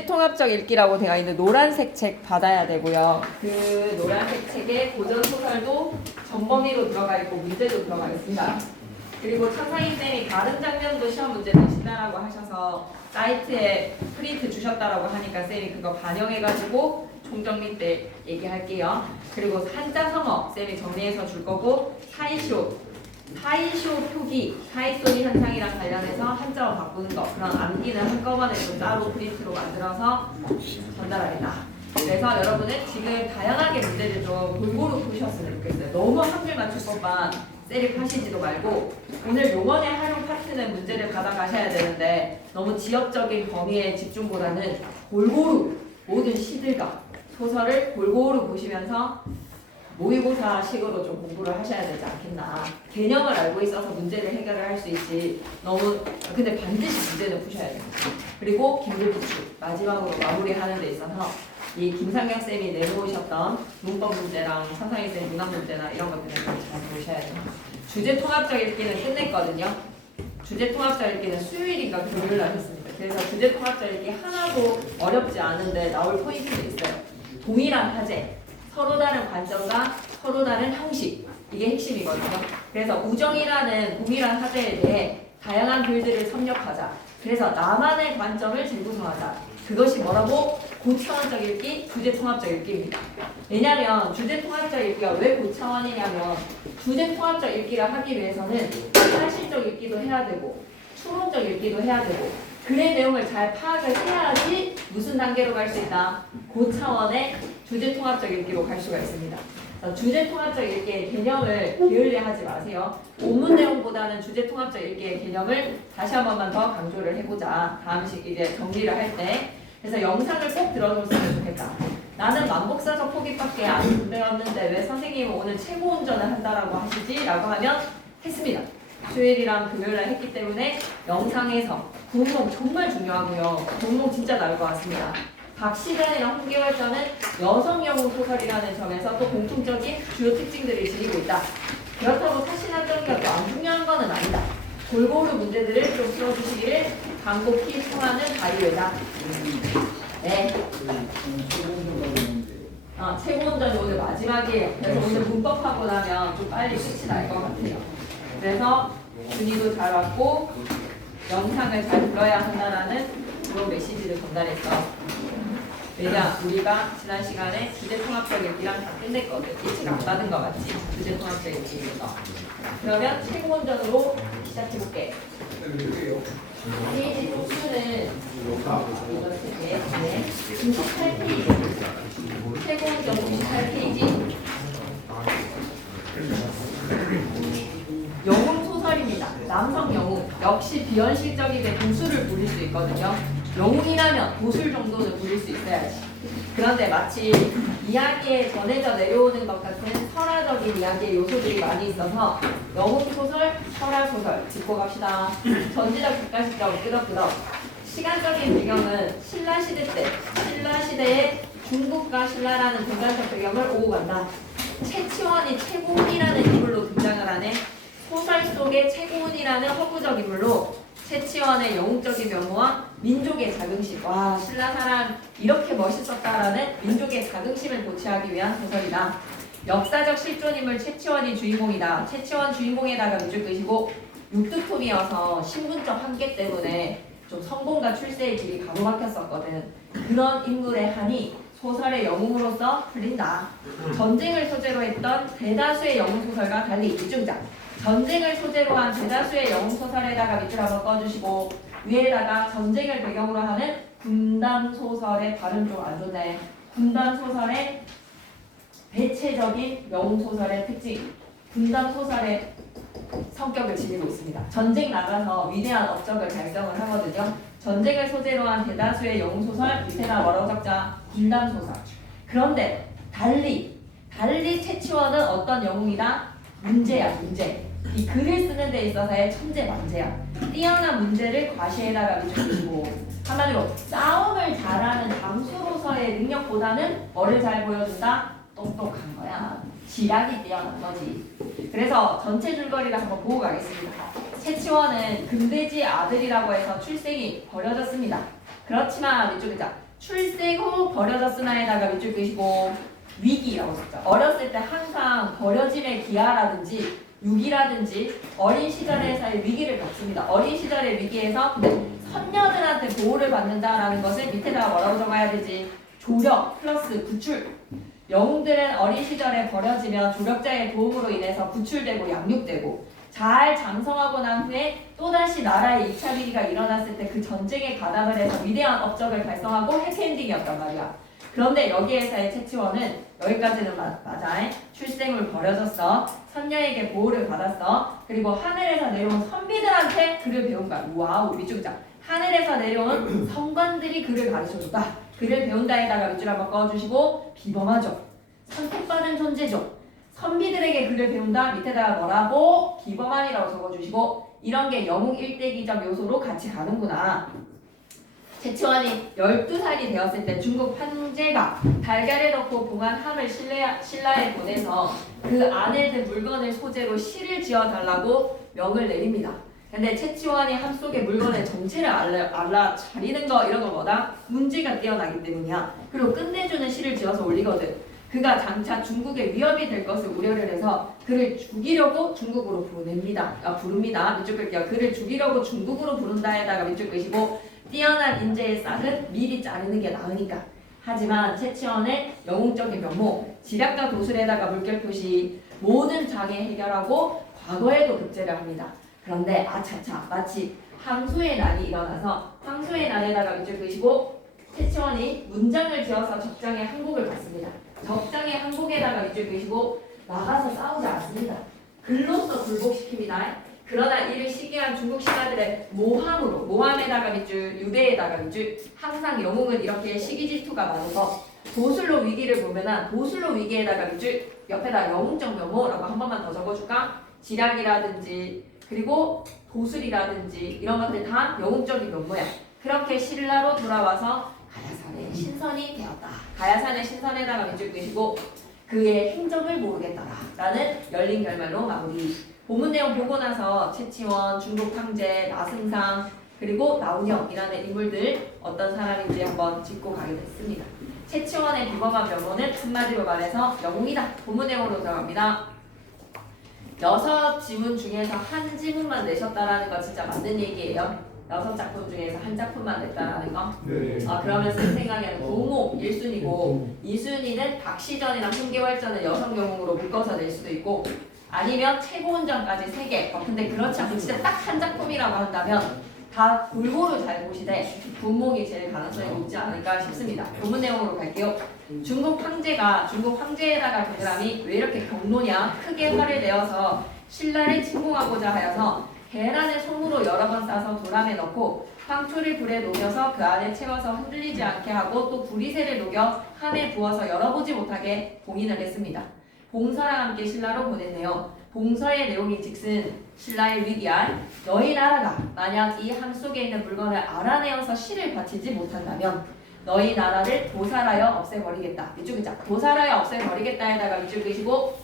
문제통합적 읽기라고 되어 있는 노란색 책 받아야 되고요. 그 노란색 책에 고전 소설도 전범위로 들어가 있고 문제도 들어가 있습니다. 그리고 천상희 쌤이 다른 장면도 시험 문제 내신다라고 하셔서 사이트에 프린트 주셨다라고 하니까 쌤이 그거 반영해가지고 총정리 때 얘기할게요. 그리고 한자 성어 쌤이 정리해서 줄 거고 하이쇼 표기, 하이소니 현상이랑 관련해서 한자어 바꾸는 거, 그런 암기는 한꺼번에 또 따로 프린트로 만들어서 전달하겠다. 그래서 여러분은 지금 다양하게 문제를 좀 골고루 푸셨으면 좋겠어요. 너무 한줄 맞출 것만 세립하시지도 말고 오늘 요번에 활용 파트는 문제를 받아가셔야 되는데 너무 지역적인 범위의 집중보다는 골고루 모든 시들과 소설을 골고루 보시면서 모의고사식으로 좀 공부를 하셔야 되지 않겠나. 개념을 알고 있어서 문제를 해결을 할 수 있지 너무 근데 반드시 문제는 푸셔야 됩니다. 그리고 긴급부출 마지막으로 마무리하는 데 있어서 이 김상경 쌤이 내놓으셨던 문법 문제랑 천상희 쌤 문학 문제나 이런 것들을 잘 보셔야 돼요. 주제 통합적 읽기는 끝냈거든요. 주제 통합적 읽기는 수요일인가 금요일날 했습니다. 그래서 주제 통합적 읽기 하나도 어렵지 않은데 나올 포인트도 있어요. 동일한 화제, 서로 다른 관점과 서로 다른 형식, 이게 핵심이거든요. 그래서 우정이라는 동일한 화제에 대해 다양한 글들을 섭렵하자. 그래서 나만의 관점을 재구성하자. 그것이 뭐라고? 고차원적 읽기, 주제통합적 읽기입니다. 왜냐하면 주제통합적 읽기가 왜 고차원이냐면 주제통합적 읽기를 하기 위해서는 사실적 읽기도 해야 되고 추론적 읽기도 해야 되고 글의 내용을 잘 파악을 해야지 무슨 단계로 갈 수 있다? 고차원의 주제통합적 읽기로 갈 수가 있습니다. 주제통합적 읽기의 개념을 게을리하지 마세요. 본문 내용보다는 주제통합적 읽기의 개념을 다시 한 번만 더 강조를 해보자. 다음 이제 정리를 할 때. 그래서 영상을 꼭 들어줬으면 좋겠다. 나는 만복사적 포기밖에 안 배웠는데 왜 선생님은 오늘 최고 운전을 한다라고 하시지? 라고 하면 했습니다. 수요일이랑 금요일날 했기 때문에 영상에서 구운몽 정말 중요하고요. 구운몽 진짜 나올 것 같습니다. 박시간이랑 홍계월전은 여성 영웅 소설이라는 점에서 또 공통적인 주요 특징들을 지니고 있다. 그렇다고 사실한정기가 또 안 중요한 거는 아니다. 골고루 문제들을 좀 풀어주시기를 간곡히 청하는 바이오다. 네. 최고운전이 오늘 마지막이에요. 그래서 오늘 문법하고 나면 좀 빨리 끝이 날 것 같아요. 그래서 준이도 잘 왔고 영상을 잘 들어야 한다라는 그런 메시지를 전달했어. 왜냐? 우리가 지난 시간에 주제통합적 읽기랑 다 끝냈거든. 예측 안 받은 거 맞지? 주제통합적 읽기에서. 그러면 최고운전으로 시작해볼게. 페이지 쪽수는 이렇게 98페이지. 최고운전 98페이지. 영웅 소설입니다. 남성 영웅. 역시 비현실적이게 도수를 부릴 수 있거든요. 영웅이라면 도술 정도는 부릴 수 있어야지. 그런데 마치 이야기에 전해져 내려오는 것 같은 설화적인 이야기의 요소들이 많이 있어서 영웅소설, 설화소설 짚고 갑시다. 전지적, 객관식적, 끄덕끄덕. 시간적인 배경은 신라시대 때 신라시대의 중국과 신라라는 공간적 배경을 오고 간다. 최치원이 최고훈이라는 인물로 등장을 하네. 소설 속의 최고훈이라는 허구적 인물로 최치원의 영웅적인 면모와 민족의 자긍심. 와, 신라 사람 이렇게 멋있었다라는 민족의 자긍심을 고취하기 위한 소설이다. 역사적 실존인물 최치원이 주인공이다. 최치원 주인공에다가 밑줄 끄시고 육두품이어서 신분적 한계 때문에 좀 성공과 출세의 길이 가로막혔었거든. 그런 인물의 한이 소설의 영웅으로서 불린다. 전쟁을 소재로 했던 대다수의 영웅소설과 달리 입중작. 전쟁을 소재로 한 대다수의 영웅소설에다가 밑줄 한번 꺼주시고 위에다가 전쟁을 배경으로 하는 군담소설의 발음 좀 안 좋네. 군담소설의 대체적인 영웅소설의 특징. 군담소설의 성격을 지니고 있습니다. 전쟁 나가서 위대한 업적을 달성을 하거든요. 전쟁을 소재로 한 대다수의 영웅소설 밑에다 뭐라고 적자? 군담소설. 그런데 달리 최치원은 어떤 영웅이다? 문제야, 문제. 이 글을 쓰는 데 있어서의 천재만재야. 뛰어난 문제를 과시에다가 밑줄이고 한마디로 싸움을 잘하는 장수로서의 능력보다는 뭐를 잘 보여준다? 똑똑한 거야. 지략이 뛰어난 거지. 그래서 전체 줄거리를 한번 보고 가겠습니다. 최치원은 금돼지 아들이라고 해서 출생이 버려졌습니다. 그렇지만 밑줄 그자 출생 후 버려졌으나에다가 밑줄 그시고 위기라고 썼죠. 어렸을 때 항상 버려짐의 기아라든지 유기라든지 어린 시절에서의 위기를 갖습니다. 어린 시절의 위기에서 근데 선녀들한테 보호를 받는다라는 것을 밑에다가 뭐라고 적어야 되지? 조력 플러스 구출. 영웅들은 어린 시절에 버려지면 조력자의 도움으로 인해서 구출되고 양육되고 잘 장성하고 난 후에 또다시 나라의 2차 위기가 일어났을 때 그 전쟁에 가담을 해서 위대한 업적을 달성하고 해피엔딩이었단 말이야. 그런데 여기에서의 채치원은 여기까지는 맞아. 출생을 버려졌어. 선녀에게 보호를 받았어. 그리고 하늘에서 내려온 선비들한테 글을 배운 거야. 와우, 밑줄 그자. 하늘에서 내려온 성관들이 글을 가르쳐줬다. 글을 배운다에다가 밑줄 한번 꺼주시고 비범하죠. 선택받은 존재죠. 선비들에게 글을 배운다. 밑에다가 뭐라고? 비범함이라고 적어주시고 이런 게 영웅 일대기적 요소로 같이 가는구나. 채치원이 12살이 되었을 때 중국 황제가 달걀에 넣고 봉한 함을 신라에 보내서 그 안에 든 물건을 소재로 시를 지어달라고 명을 내립니다. 근데 채치원이 함 속에 물건의 정체를 알아차리는 거 이런 거 뭐다? 문제가 뛰어나기 때문이야. 그리고 끝내주는 시를 지어서 올리거든. 그가 장차 중국의 위협이 될 것을 우려를 해서 그를 죽이려고 중국으로 부릅니다. 밑줄 끌게요. 그를 죽이려고 중국으로 부른다에다가 밑줄 끄시고 뛰어난 인재의 싹은 미리 자르는 게 나으니까. 하지만 채치원의 영웅적인 면모, 지략과 도술에다가 물결 표시, 모든 장애 해결하고 과거에도 급제를 합니다. 그런데 아차차 마치 황소의 날이 일어나서 황소의 날에다가 밑줄 그시고 채치원이 문장을 지어서 적장의 항복을 받습니다. 적장의 항복에다가 밑줄 그시고 나가서 싸우지 않습니다. 글로써 굴복시킵니다. 그러나 이를 시기한 중국 신하들의 모함에다가 밑줄, 유대에다가 밑줄, 항상 영웅은 이렇게 시기 질투가 많아서 도술로 위기를 보면은 도술로 위기에다가 밑줄, 옆에다 영웅적 면모라고 한 번만 더 적어줄까? 지략이라든지 그리고 도술이라든지 이런 것들 다 영웅적인 면모야. 그렇게 신라로 돌아와서 가야산의 신선이 되었다. 가야산의 신선에다가 밑줄 끄시고 그의 행적을 모르겠다라는 열린 결말로 마무리. 본문 내용 보고 나서 채치원, 중국 황제, 나승상, 그리고 나운영이라는 인물들 어떤 사람인지 한번 짚고 가게 됐습니다. 채치원의 비범한 면모는 한마디로 말해서 영웅이다. 본문 내용으로 들어갑니다. 6 지문 중에서 한 지문만 내셨다라는 거 진짜 맞는 얘기예요. 6작품 중에서 한 작품만 냈다라는 거. 네. 그러면 제 생각에는 동목 1순위고 2순위는 박시전이나 훈계월전을 여성 영웅으로 묶어서 낼 수도 있고 아니면 최고운전까지 3개. 근데 그렇지 않고 진짜 딱 한 작품이라고 한다면 다 골고루 잘 보시되 분목이 제일 가능성이 높지 않을까 싶습니다. 본문 내용으로 갈게요. 중국 황제에다가 그 사람이 왜 이렇게 경로냐 크게 화를 내어서 신라를 침공하고자 하여서 계란을 손으로 여러 번 싸서 도람에 넣고 황초를 불에 녹여서 그 안에 채워서 흔들리지 않게 하고 또 구리새를 녹여 함에 부어서 열어보지 못하게 봉인을 했습니다. 봉서랑 함께 신라로 보냈네요. 봉서의 내용이 즉슨 신라의 위기알 너희 나라가 만약 이 함 속에 있는 물건을 알아내어서 실을 바치지 못한다면 너희 나라를 도살하여 없애버리겠다. 밑줄 긋자. 도살하여 없애버리겠다에다가 밑줄 그시고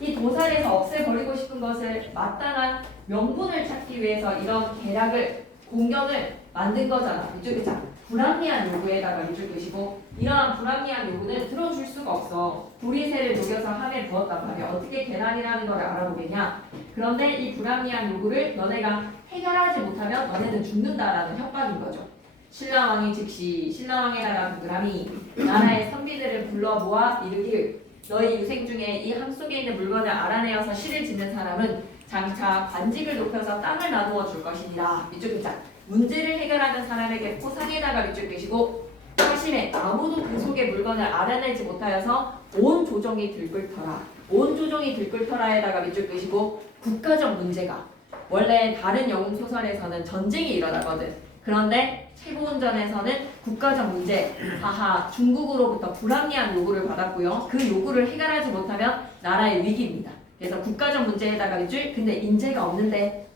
이 도살에서 없애버리고 싶은 것을 마땅한 명분을 찾기 위해서 이런 계략을 공격을 만든 거잖아. 밑줄 긋자. 불합리한 요구에다가 밑줄 그시고 이러한 불합리한 요구는 들어줄 수가 없어. 구리새를 녹여서 함에 부었단 말이야. 어떻게 계란이라는 걸 알아보겠냐. 그런데 이 불합리한 요구를 너네가 해결하지 못하면 너네는 죽는다라는 협박인 거죠. 신라왕이 즉시 신라왕에다가 부그람이 나라의 선비들을 불러 모아 이르기를 너희 유생 중에 이 함 속에 있는 물건을 알아내어서 실을 짓는 사람은 장차 관직을 높여서 땅을 나누어 줄 것이니라. 밑줄 긋자. 문제를 해결하는 사람에게 포상에다가 밑줄 끄시고 사심에 아무도 그 속의 물건을 알아내지 못하여서 온 조정이 들끓더라. 온 조정이 들끓더라에다가 밑줄 끄시고 국가적 문제가 원래 다른 영웅 소설에서는 전쟁이 일어나거든. 그런데 최고운전에서는 국가적 문제, 하하 중국으로부터 불합리한 요구를 받았고요. 그 요구를 해결하지 못하면 나라의 위기입니다. 그래서 국가적 문제에다가 밑줄, 근데 인재가 없는데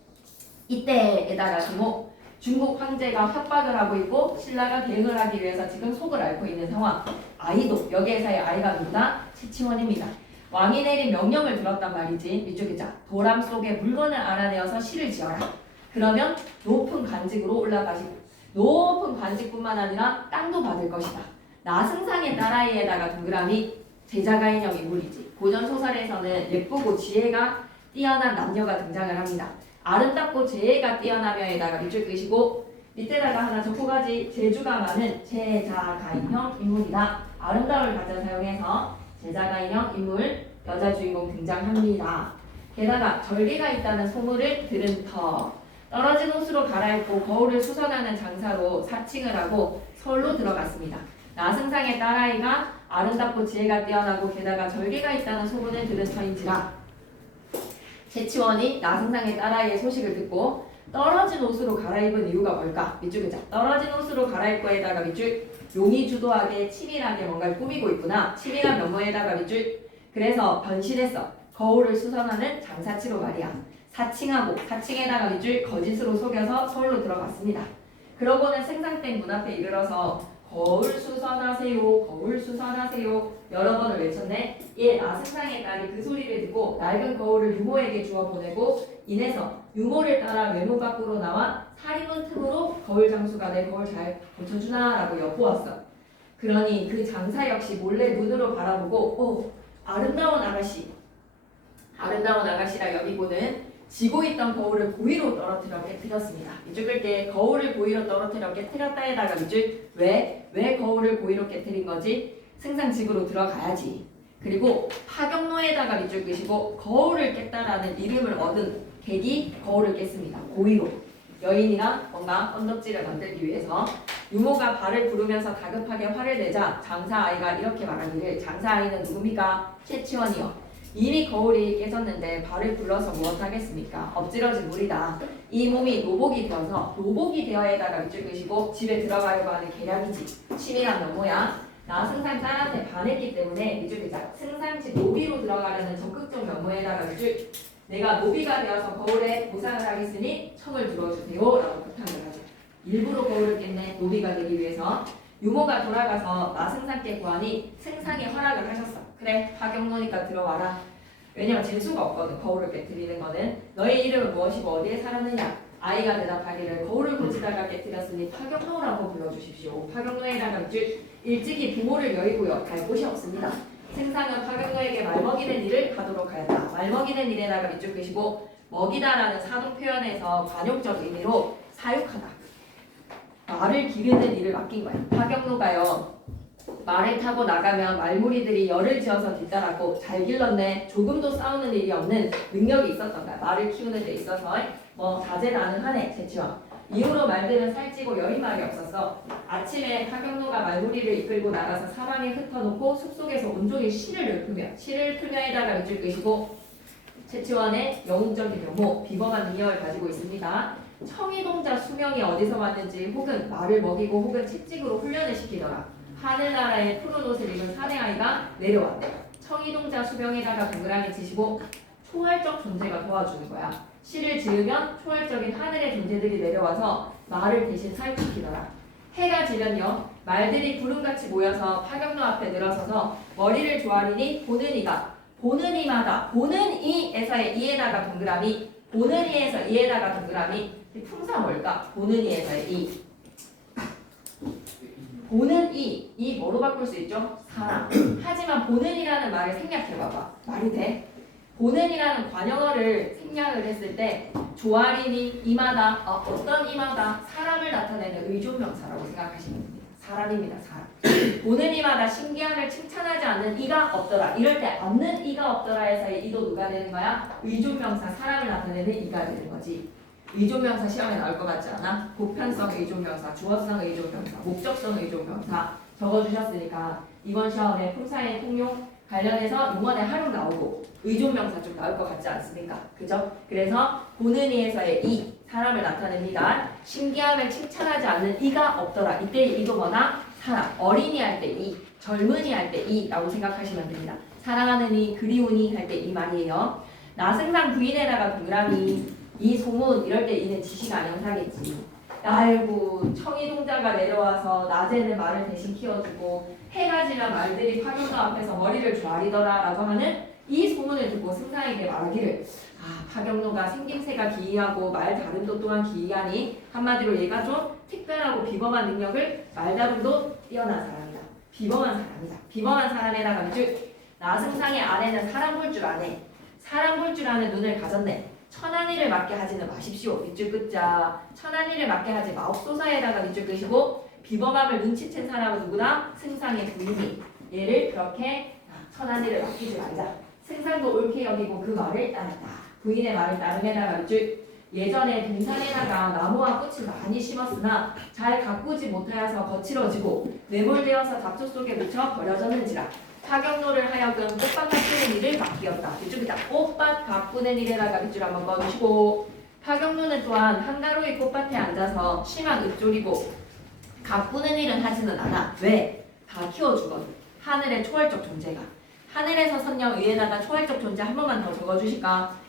이때에다가 제목 중국 황제가 협박을 하고 있고 신라가 대응을 하기 위해서 지금 속을 앓고 있는 상황. 아이도 여기에서의 아이가 누구나 채치원입니다. 왕이 내린 명령을 들었단 말이지. 밑줄 긋자. 도람 속에 물건을 알아내어서 실을 지어라. 그러면 높은 관직으로 올라가시고 높은 관직뿐만 아니라 땅도 받을 것이다. 나승상의 딸아이에다가 동그라미 제자가 인형 인물이지. 고전 소설에서는 예쁘고 지혜가 뛰어난 남녀가 등장을 합니다. 아름답고 지혜가 뛰어나며에다가 밑줄 끄시고 밑에다가 하나 적고 가지. 재주가 많은 제자가 인형 인물이다. 아름다움을 가져 사용해서 제자가 인형 인물 여자 주인공 등장합니다. 게다가 절개가 있다는 소문을 들은 터. 떨어진 옷으로 갈아입고 거울을 수선하는 장사로 사칭을 하고 서울로 들어갔습니다. 나승상의 딸아이가 아름답고 지혜가 뛰어나고 게다가 절개가 있다는 소문을 들은 터인지라 채치원이 나승상의 딸아이의 소식을 듣고 떨어진 옷으로 갈아입은 이유가 뭘까? 밑줄 그자. 떨어진 옷으로 갈아입고에다가 밑줄 용이 주도하게 치밀하게 뭔가를 꾸미고 있구나. 치밀한 면모에다가 밑줄 그래서 변신했어. 거울을 수선하는 장사치로 말이야. 사칭하고 사칭에다가 밑줄 거짓으로 속여서 서울로 들어갔습니다. 그러고는 생상댁 문 앞에 이르러서 거울 수선하세요. 거울 수선하세요. 여러 번을 외쳤네. 예, 나승상의 딸이 그 소리를 듣고 낡은 거울을 유모에게 주어 보내고 인해서 유모를 따라 외문 밖으로 나와 사리문 틈으로 거울 장수가 내 거울 잘 고쳐주나 라고 엿보았어. 그러니 그 장사 역시 몰래 눈으로 바라보고 아름다운 아가씨라 여기고는 지고 있던 거울을 고의로 떨어뜨려 깨뜨렸습니다. 밑줄 끌게. 거울을 고의로 떨어뜨려 깨뜨렸다에다가 밑줄 왜 거울을 고의로 깨뜨린 거지? 승상집으로 들어가야지. 그리고 파경로에다가 밑줄 끄시고 거울을 깼다라는 이름을 얻은 객이 거울을 깼습니다. 고의로. 여인이랑 뭔가 언덕질을 만들기 위해서 유모가 발을 부르면서 다급하게 화를 내자 장사아이가 이렇게 말하기를 장사아이는 누굽니까? 채치원이요. 이미 거울이 깨졌는데 발을 불러서 무엇하겠습니까? 엎질러진 물이다. 이 몸이 노복이 되어서 노복이 되어에다가 밑줄 끄시고 집에 들어가려고 하는 계략이지. 치밀한 면모야. 나 승상 딸한테 반했기 때문에 밑줄 끄자. 승상집 노비로 들어가려는 적극적 면모에다가 밑줄 내가 노비가 되어서 거울에 보상을 하겠으니 청을 들어주세요 라고 부탁을 하죠. 일부러 거울을 깼네. 노비가 되기 위해서. 유모가 돌아가서 나승상께 구하니 승상이 허락을 하셨어. 그래 파경노니까 들어와라. 왜냐면 재수가 없거든. 거울을 깨뜨리는 거는. 너의 이름은 무엇이고 어디에 살았느냐. 아이가 대답하기를 거울을 고치다가 깨뜨렸으니 파경노라고 불러주십시오. 파경노에다가 밑줄 일찍이 부모를 여의고요. 갈 곳이 없습니다. 승상은 파경노에게 말먹이는 일을 하도록 하였다. 말먹이는 일에다가 밑줄 끄시고 먹이다라는 사동 표현에서 관용적 의미로 사육하다. 말을 기르는 일을 맡긴 거야. 파경노가요. 말을 타고 나가면 말무리들이 열을 지어서 뒤따라고 잘 길렀네. 조금도 싸우는 일이 없는 능력이 있었던 거야. 말을 키우는 데 있어서 다재다능하네. 채치원. 이후로 말들은 살찌고 여린 말이 없었어. 아침에 파경노가 말무리를 이끌고 나가서 사방에 흩어놓고 숲속에서 온종일 시를 읊으며에다가 밑줄 끄시고 채치원의 영웅적인 면모, 비범한 능력을 가지고 있습니다. 청이동자 수명이 어디서 왔는지 혹은 말을 먹이고 혹은 채찍으로 훈련을 시키더라. 하늘나라의 푸른 옷을 입은 사내아이가 내려왔대. 청이동자 수명에다가 동그라미 치시고 초월적 존재가 도와주는 거야. 시를 지으면 초월적인 하늘의 존재들이 내려와서 말을 대신 사육시키더라. 해가 지면요 말들이 구름같이 모여서 파경로 앞에 늘어서서 머리를 조아리니 보는 이마다 보는 이에서의 이에다가 동그라미 보는 이에서 이에다가 동그라미 품사 뭘까? 보는 이에서의 이 보는 이 뭐로 바꿀 수 있죠? 사람. 하지만 보는 이라는 말을 생략해봐봐. 말이 돼? 보는 이라는 관형어를 생략을 했을 때 조아리니 이마다 어떤 이마다 사람을 나타내는 의존명사라고 생각하시면 됩니다. 사람입니다. 사람. 보는 이마다 신기함을 칭찬하지 않는 이가 없더라. 이럴 때 없는 이가 없더라에서의 이도 누가 되는 거야? 의존명사 사람을 나타내는 이가 되는 거지. 의존명사 시험에 나올 것 같지 않아? 보편성 의존명사, 주어성 의존명사, 목적성 의존명사 적어주셨으니까 이번 시험에 품사의 통용 관련해서 용언에 활용 나오고 의존명사 좀 나올 것 같지 않습니까? 그죠? 그래서 보는 이에서의 이, 사람을 나타냅니다. 신기함을 칭찬하지 않는 이가 없더라. 이때 이도 뭐나? 사람. 어린이 할 때 이, 젊은이 할 때 이라고 생각하시면 됩니다. 사랑하는 이, 그리우니 할 때 이 말이에요. 나승상 부인에다가 동그라미 이 소문 이럴 때 이는 지시가 아니사겠지. 아이고 청이동자가 내려와서 낮에는 말을 대신 키워주고 해가 지면 말들이 파경로 앞에서 머리를 조아리더라 라고 하는 이 소문을 듣고 승상에게 말하기를 파경노가 생김새가 기이하고 말 다름도 또한 기이하니 한마디로 얘가 좀 특별하고 비범한 능력을 말 다름도 뛰어난 사람이다. 비범한 사람이다. 비범한 사람에다가 즉 나승상의 아내는 사람 볼 줄 아네. 사람 볼 줄 아는 눈을 가졌네. 천한 일을 맡게 하지는 마십시오. 밑줄 끝자. 천한 일을 맡게 하지 마옵소사에다가 밑줄 끄시고 비범함을 눈치챈 사람은 누구다? 승상의 부인이 얘를 그렇게 천한 일을 맡기지 말자. 승상도 옳게 여기고 그 말을 따랐다. 부인의 말을 따름에다가 밑줄 예전에 동산에다가 나무와 꽃을 많이 심었으나 잘 가꾸지 못하여서 거칠어지고 매몰되어서 잡초 속에 묻혀 버려졌는지라 파경노를 하여금 꽃밭 가꾸는 일을 맡기었다. 이쪽이다. 꽃밭 가꾸는 일에다가 밑줄 한번 꺼주시고 파경노는 또한 한가로이 꽃밭에 앉아서 심한 읊조리고 가꾸는 일은 하지는 않아. 왜? 다 키워주거든. 하늘의 초월적 존재가. 하늘에서 선녀 위에다가 초월적 존재 한 번만 더 적어주실까?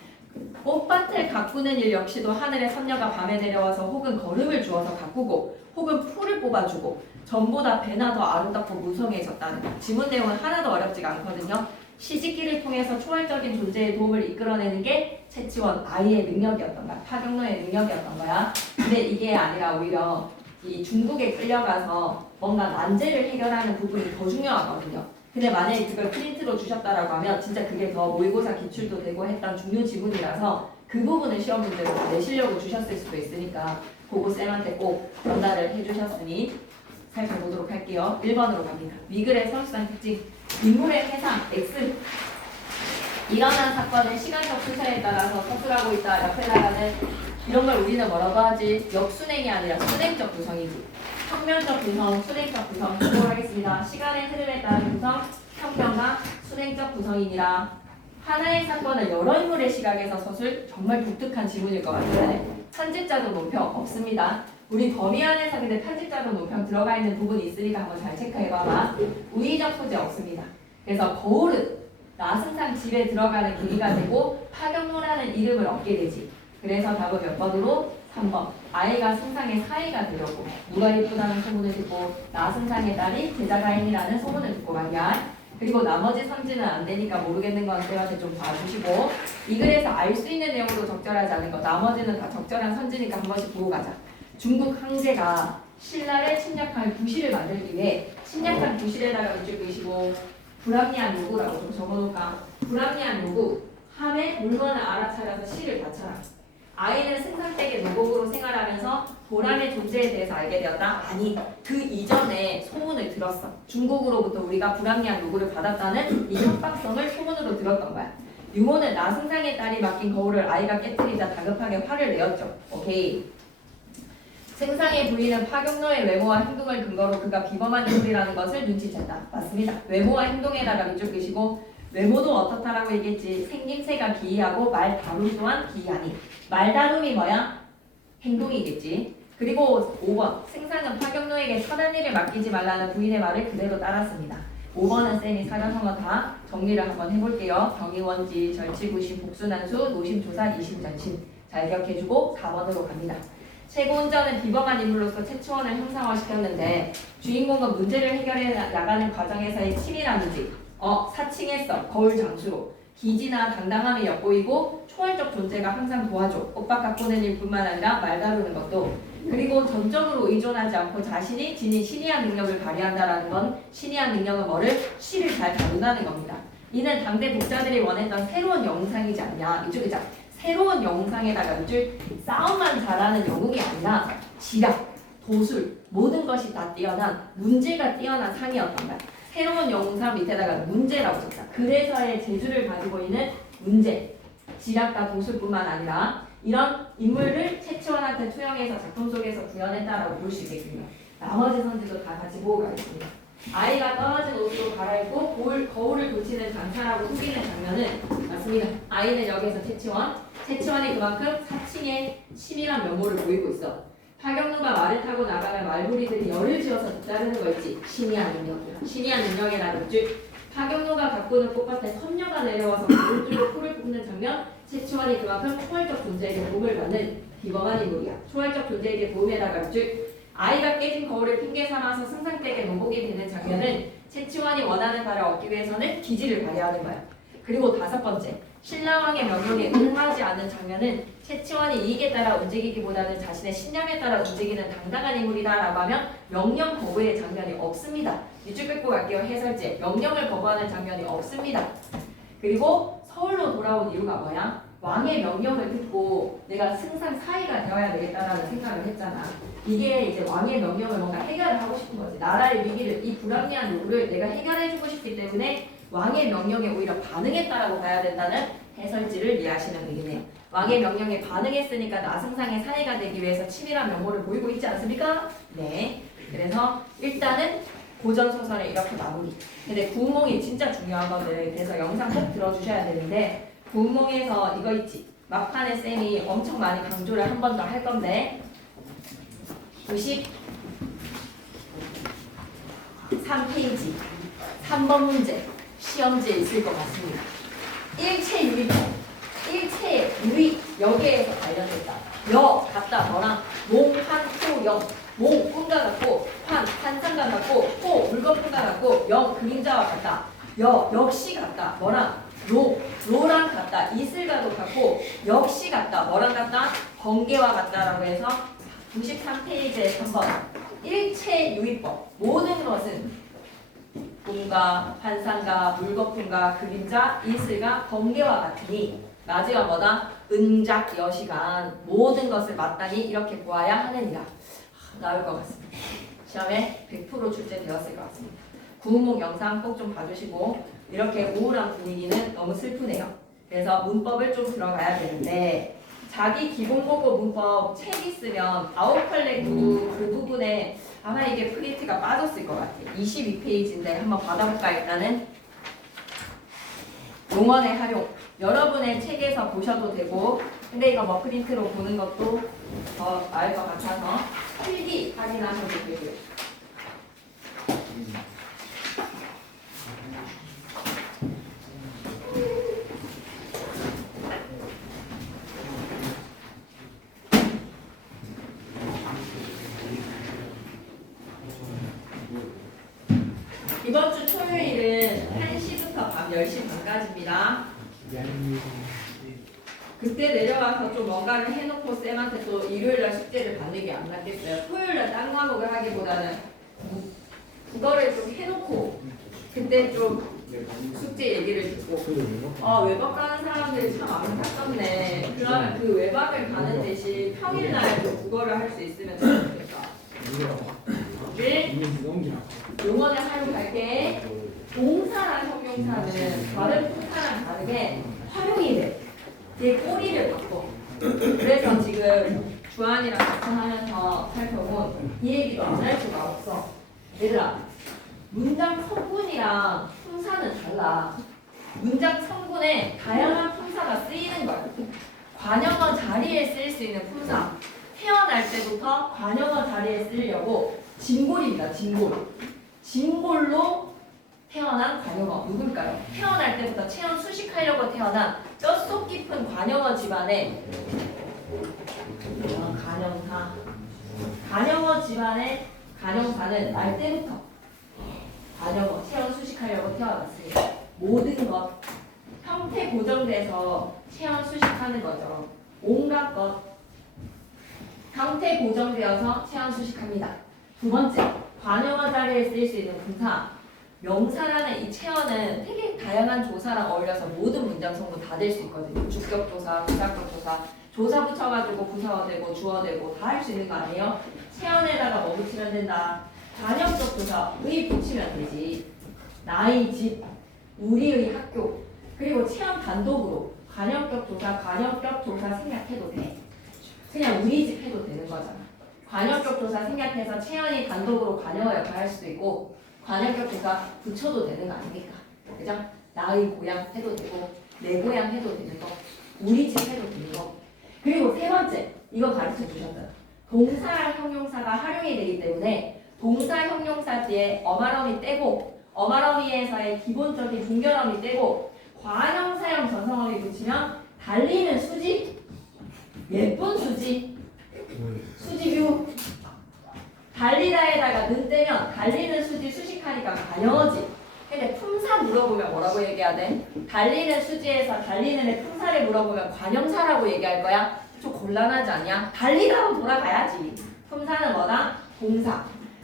꽃밭을 가꾸는 일 역시도 하늘의 선녀가 밤에 내려와서 혹은 걸음을 주어서 가꾸고 혹은 풀을 뽑아주고 전보다 배나 더 아름답고 무성해졌다는 것. 지문 내용은 하나도 어렵지가 않거든요. 시집기를 통해서 초월적인 존재의 도움을 이끌어내는 게 채치원 아이의 능력이었던 거야. 파경노의 능력이었던 거야. 근데 이게 아니라 오히려 이 중국에 끌려가서 뭔가 난제를 해결하는 부분이 더 중요하거든요. 근데 만약에 그걸 프린트로 주셨다라고 하면 진짜 그게 더 모의고사 기출도 되고 했던 중요 지문이라서 그 부분을 시험 문제로 내시려고 주셨을 수도 있으니까 그거 쌤한테 꼭 전달을 해주셨으니 살펴보도록 할게요. 1번으로 갑니다. 미글의 서술상 특징 인물의 해상 X 일어난 사건의 시간적 순서에 따라서 서술하고 있다. 옆에다가는 이런 걸 우리는 뭐라고 하지? 역순행이 아니라 순행적 구성이지. 평면적 구성, 순행적 구성 공부하겠습니다. 시간의 흐름에 따른 구성, 평면과 순행적 구성이니라. 하나의 사건을 여러 인물의 시각에서 서술 정말 독특한 지문일 것 같아요. 편집자도 논평 없습니다. 우리 범위 안에서 근데 편집자도 논평 들어가 있는 부분이 있으니까 한번 잘 체크해봐봐. 우의적 소재 없습니다. 그래서 거울은 나승상 집에 들어가는 계기가 되고 파경노라는 이름을 얻게 되지. 그래서 답은 몇 번으로? 3번. 아이가 승상의 사이가 되려고 누가 예쁘다는 소문을 듣고 나승상의 딸이 제자가인이라는 소문을 듣고 말이야. 그리고 나머지 선지는 안 되니까 모르겠는 건 쌤한테 좀 봐주시고 이 글에서 알 수 있는 내용으로 적절하지 않은 거 나머지는 다 적절한 선지니까 한 번씩 보고 가자. 중국 황제가 신라를 침략할 부시를 만들기 위해 침략한 부실에다가 밑줄 그시고 불합리한 요구라고 좀 적어놓을까. 불합리한 요구 함에 물건을 알아차려서 시를 바쳐라. 아이는 승상댁의 노곡으로 생활하면서 도란의 존재에 대해서 알게 되었다? 아니, 그 이전에 소문을 들었어. 중국으로부터 우리가 불합리한 요구를 받았다는 이 협박성을 소문으로 들었던 거야. 유모는 나승상의 딸이 맡긴 거울을 아이가 깨뜨리자 다급하게 화를 내었죠. 오케이. 승상의 부인은 파경노의 외모와 행동을 근거로 그가 비범한 인물이라는 것을 눈치챘다. 맞습니다. 외모와 행동에다가 밑줄 그시고 외모도 어떻다라고 얘기했지. 생김새가 기이하고 말 다룸 또한 기이하니. 말 다룸이 뭐야? 행동이겠지. 그리고 5번. 승상은 파경노에게 천한 일을 맡기지 말라는 부인의 말을 그대로 따랐습니다. 5번은 쌤이 사전 한번 다 정리를 한번 해볼게요. 경위원지, 절치구시, 복수난수, 노심초사, 이심전심. 잘 기억해주고 4번으로 갑니다. 최고운전은 비범한 인물로서 채치원을 형상화시켰는데 주인공은 문제를 해결해 나가는 과정에서의 치밀함이지. 사칭했어. 거울 장수로. 기지나 당당함이 엿보이고 초월적 존재가 항상 도와줘. 꽃밭 가꾸는 일뿐만 아니라 말 다루는 것도. 그리고 전적으로 의존하지 않고 자신이 지닌 신이한 능력을 발휘한다라는 건 신이한 능력은 뭐를? 시를 잘 다룬다는 겁니다. 이는 당대 독자들이 원했던 새로운 영상이지 않냐. 이쪽이자. 새로운 영상에다가 이줄 싸움만 잘하는 영웅이 아니라 지략, 도술, 모든 것이 다 뛰어난 문제가 뛰어난 상이었던 거야. 새로운 영상 밑에다가 문제라고 썼다. 그래서의 재주를 가지고 있는 문제, 지략과 도술뿐만 아니라 이런 인물을 채치원한테 투영해서 작품 속에서 구현했다라고 볼 수 있겠군요. 나머지 선지도 다 같이 보고 가겠습니다. 아이가 떨어진 옷으로 갈아입고 거울을 고치는 장차라고 속이는 장면은 맞습니다. 아이는 여기서 채치원이 그만큼 사칭의 치밀한 면모를 보이고 있어. 파경노가 말을 타고 나가면 말부리들이 열을 지어서 자르는 거 있지. 신이한 능력이야. 신이한 능력이라는 줄. 파경노가 가꾸는 꽃밭에 선녀가 내려와서 물줄로 풀을 뽑는 장면. 채치원이 그만큼 초월적 존재에게 도움을 받는 비범한 인물이야. 초월적 존재에게 도움에다가 줄. 아이가 깨진 거울을 핑계 삼아서 승상댁에 노복이 되는 장면은 채치원이 원하는 바를 얻기 위해서는 기지를 발휘하는 거야. 그리고 5번째, 신라왕의 명령에 응하지 않는 장면은 채치원이 이익에 따라 움직이기보다는 자신의 신념에 따라 움직이는 당당한 인물이다라고 하면 명령 거부의 장면이 없습니다. 밑줄 긋고 갈게요. 해설제. 명령을 거부하는 장면이 없습니다. 그리고 서울로 돌아온 이유가 뭐야? 왕의 명령을 듣고 내가 승상 사이가 되어야 되겠다라는 생각을 했잖아. 이게 이제 왕의 명령을 뭔가 해결을 하고 싶은 거지. 나라의 위기를, 이 불합리한 요구를 내가 해결해주고 싶기 때문에 왕의 명령에 오히려 반응했다라고 봐야 된다는 해설지를 이해하시면 되겠네요. 왕의 명령에 반응했으니까 나승상의 사내가 되기 위해서 치밀한 면모를 보이고 있지 않습니까? 네. 그래서 일단은 고전소설을 이렇게 마무리. 근데 구운몽이 진짜 중요하거든. 그래서 영상 꼭 들어주셔야 되는데 구운몽에서 이거 있지. 막판에 쌤이 엄청 많이 강조를 한 번 더 할 건데 93페이지 3번 문제 시험지에 있을 것 같습니다. 일체 유의법. 일체 유의 여기에서 관련됐다. 여 같다 뭐랑 몽, 한, 호, 영. 몽 꿈과 같고 환 환상과 같고 호 물건품과 같고 영 그림자와 같다. 여 역시 같다 뭐랑 로랑 같다. 이슬과도 같고 역시 같다 뭐랑 같다. 번개와 같다라고 해서 93페이지에 3번 일체 유의법. 모든 것은 꿈과 환상과 물거품과 그림자, 이슬과 번개와 같으니 마지막 뭐다? 은작 여시간 모든 것을 마땅히 이렇게 보아야 하느니라. 나올 것 같습니다. 시험에 100% 출제되었을 것 같습니다. 구운몽 영상 꼭 좀 봐주시고 이렇게 우울한 분위기는 너무 슬프네요. 그래서 문법을 좀 들어가야 되는데 자기 기본국어 문법 책 있으면 아웃컬렉 그 부분에 아마 이게 프린트가 빠졌을 것 같아요. 22페이지인데 한번 받아볼까. 일단은 용언의 활용 여러분의 책에서 보셔도 되고 근데 이거 뭐 프린트로 보는 것도 더 나을 것 같아서 필기 확인하셔도 되고요. 이번 주 토요일은 1시부터 밤 10시 반까지입니다. 그때 내려가서 좀 뭔가를 해놓고 쌤한테 또 일요일날 숙제를 받는 게 안 낫겠어요. 토요일날 딴 과목을 하기보다는 국어를 좀 해놓고 그때 좀 숙제 얘기를 듣고 외박 가는 사람들이 참 안타깝네. 그러면 그 외박을 가는 대신 평일날 또 국어를 할 수 있으면 좋겠다. 네. 용언의 활용할게. 동사랑 형용사는 다른 품사랑 다르게 활용이 돼. 내 꼬리를 바꿔. 그래서 지금 주한이랑 같이 하면서 살펴본 이 얘기도 안 할 수가 없어. 얘들아, 문장 성분이랑 품사는 달라. 문장 성분에 다양한 품사가 쓰이는 거야. 관용어 자리에 쓰일 수 있는 품사. 태어날 때부터 관용어 자리에 쓰려고 진골입니다. 진골로 태어난 관용어 누굴까요? 태어날 때부터 체온 수식하려고 태어난 뼛속 깊은 관용어 집안의 관용어 집안의 관용사는 날 때부터 관용어 체온 수식하려고 태어났습니다. 모든 것 형태 고정돼서 체온 수식하는 거죠. 온갖 것 형태 고정되어서 체온 수식합니다. 두 번째, 관용어 자리에 쓰일 수 있는 분사. 명사라는 이 체어는 되게 다양한 조사랑 어울려서 모든 문장 성분 다 될 수 있거든요. 주격 조사, 부사격 조사, 조사 붙여가지고 부사어 되고 주어 되고 다 할 수 있는 거 아니에요? 체어에다가 뭐 붙이면 된다? 관용적 조사, 의 붙이면 되지. 나의 집, 우리의 학교. 그리고 체험 단독으로 관용격 조사, 관용격 조사 생략해도 돼. 그냥 우리 집 해도 되는 거잖아. 관용격 조사 생략해서 채연이 단독으로 관용어 역할을 할 수도 있고 관용격 조사 붙여도 되는 거 아닙니까? 그죠? 나의 고향 해도 되고 내 고향 해도 되는 거 우리 집 해도 되는 거 그리고 세 번째 이거 가르쳐 주셨잖아. 동사랑 형용사가 활용이 되기 때문에 동사 형용사 뒤에 어마럼이 떼고 어마럼이에서의 기본적인 분결음이 떼고 과형사형 전성어미 붙이면 달리는 수지 예쁜 수지 수지뷰 달리다에다가 는 떼면 달리는 수지 수식하니까 관용어지. 근데 품사 물어보면 뭐라고 얘기해야 돼? 달리는 수지에서 달리는 애 품사를 물어보면 관형사라고 얘기할 거야? 좀 곤란하지 않냐? 달리라고 돌아가야지. 품사는 뭐다? 동사.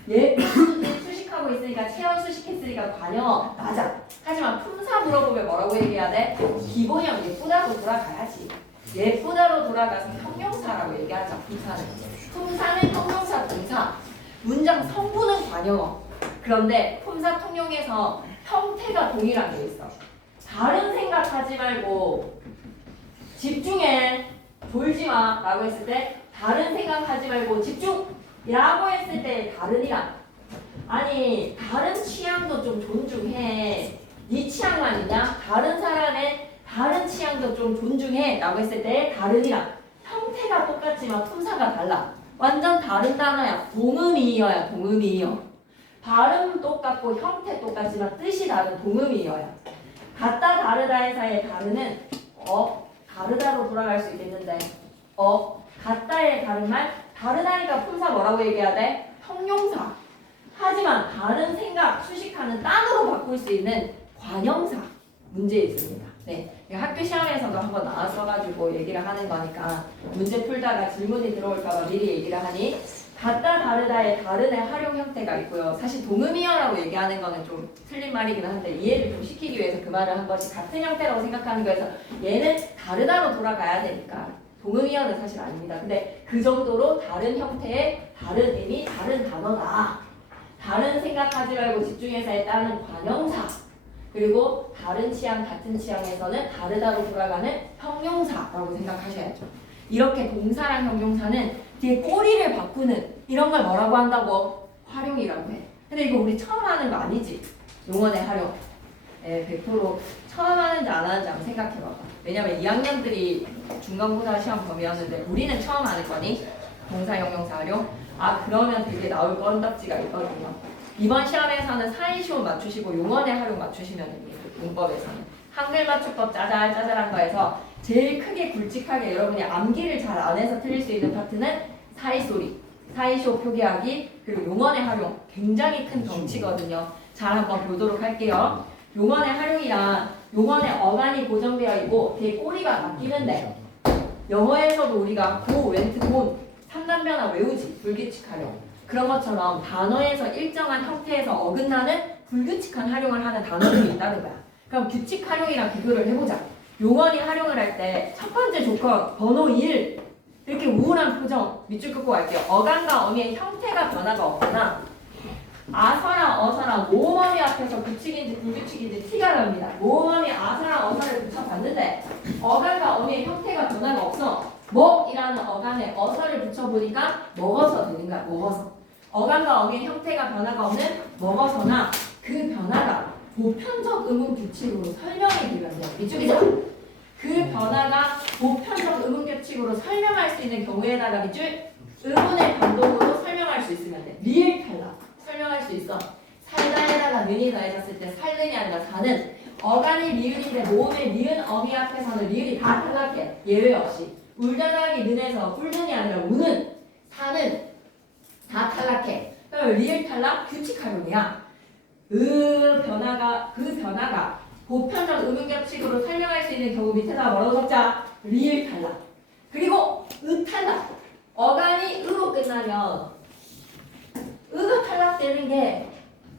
얘 수식하고 있으니까 체험 수식했으니까 관형 맞아. 하지만 품사 물어보면 뭐라고 얘기해야 돼? 기본형 예쁘다고 돌아가야지. 예쁘다로 돌아가서 형용사라고 얘기하자. 품사는. 품사는 형용사 동사. 문장 성분은 관형어. 그런데 품사 통용에서 형태가 동일한 게 있어. 다른 생각하지 말고 집중해. 졸지 마 라고 했을 때 다른 생각하지 말고 집중 라고 했을 때 다른이랑 아니 다른 취향도 좀 존중해. 네 취향만 있냐? 다른 사람의 다른 취향도 좀 존중해 라고 했을 때 다른이랑 형태가 똑같지만 품사가 달라. 완전 다른 단어야. 동음이어야 동음이어. 발음 똑같고 형태 똑같지만 뜻이 다른 동음이어야. 같다 다르다의 다르는 다르다로 돌아갈 수 있겠는데 같다의 다른 말 다르다니까 품사 뭐라고 얘기해야 돼? 형용사. 하지만 다른 생각 수식하는 딴으로 바꿀 수 있는 관형사 문제 있습니다. 네, 학교 시험에서도 한번 나왔어가지고 얘기를 하는 거니까 문제 풀다가 질문이 들어올까봐 미리 얘기를 하니 같다 다르다의 다른의 활용 형태가 있고요. 사실 동음이어라고 얘기하는 거는 좀 틀린 말이긴 한데 이해를 좀 시키기 위해서 그 말을 한 것이 같은 형태라고 생각하는 거에서 얘는 다르다로 돌아가야 되니까 동음이어는 사실 아닙니다. 근데 그 정도로 다른 형태의 다른 의미, 다른 단어다. 다른 생각하지 말고 집중해서에 따른 관형사. 그리고 다른 취향, 같은 취향에서는 다르다로 돌아가는 형용사라고 생각하셔야죠. 이렇게 동사랑 형용사는 뒤에 꼬리를 바꾸는 이런 걸 뭐라고 한다고? 활용이라고 해. 근데 이거 우리 처음 하는 거 아니지? 용어의 활용. 100% 처음 하는지 안 하는지 한번 생각해봐봐. 왜냐면 2학년들이 중간고사 시험 범위였는데 우리는 처음 하는 거니? 동사, 형용사 활용? 그러면 되게 나올 건덕지가 있거든요. 이번 시험에서는 사이시호 맞추시고 용어의 활용 맞추시면 됩니다. 문법에서는. 한글 맞춤법 짜잘짜잘한 거에서 제일 크게 굵직하게 여러분이 암기를 잘 안 해서 틀릴 수 있는 파트는 사이소리, 사이시호 표기하기, 그리고 용어의 활용. 굉장히 큰 덩치거든요. 잘 한번 보도록 할게요. 용어의 활용이란 용어의 어간이 고정되어 있고 뒤에 꼬리가 바뀌는데 영어에서도 우리가 고, 웬트, 곤 3단 변화 외우지. 불규칙 활용. 그런 것처럼 단어에서 일정한 형태에서 어긋나는 불규칙한 활용을 하는 단어들이 있다는 거야. 그럼 규칙 활용이랑 비교를 해보자. 용어의 활용을 할 때 첫 번째 조건 번호 1 이렇게 우울한 표정 밑줄 긋고 갈게요. 어간과 어미의 형태가 변화가 없거나 아서랑 어서랑 모음어미 앞에서 규칙인지 불규칙인지 티가 납니다. 모음어미 아서랑 어서를 붙여봤는데 어간과 어미의 형태가 변화가 없어. 먹이라는 어간에 어서를 붙여보니까 먹어서 되는 거야. 먹어서. 어간과 어미의 형태가 변화가 없는 먹어서나 그 변화가 보편적 의문 규칙으로 설명이 되면 돼요. 밑줄이죠. 그 변화가 보편적 의문 규칙으로 설명할 수 있는 경우에다가 밑줄 의문의 변동으로 설명할 수 있으면 돼. 리을 탈락 설명할 수 있어. 살다에다가 는이 더해졌을 때 살는이 아니라 사는. 어간이 리을인데 모음의 니은 어미 앞에서는 리을이 다 탈락해. 예외 없이. 울다가기 는에서 꿀는이 아니라 우는 사는 다 탈락해. 그럼 리을 탈락 규칙 활용이야. 그 변화가 보편적 의문 규칙으로 설명할 수 있는 경우 밑에다가 뭐라고 적자? 리을 탈락. 그리고 탈락. 어간이 으로 끝나면 으가 탈락되는 게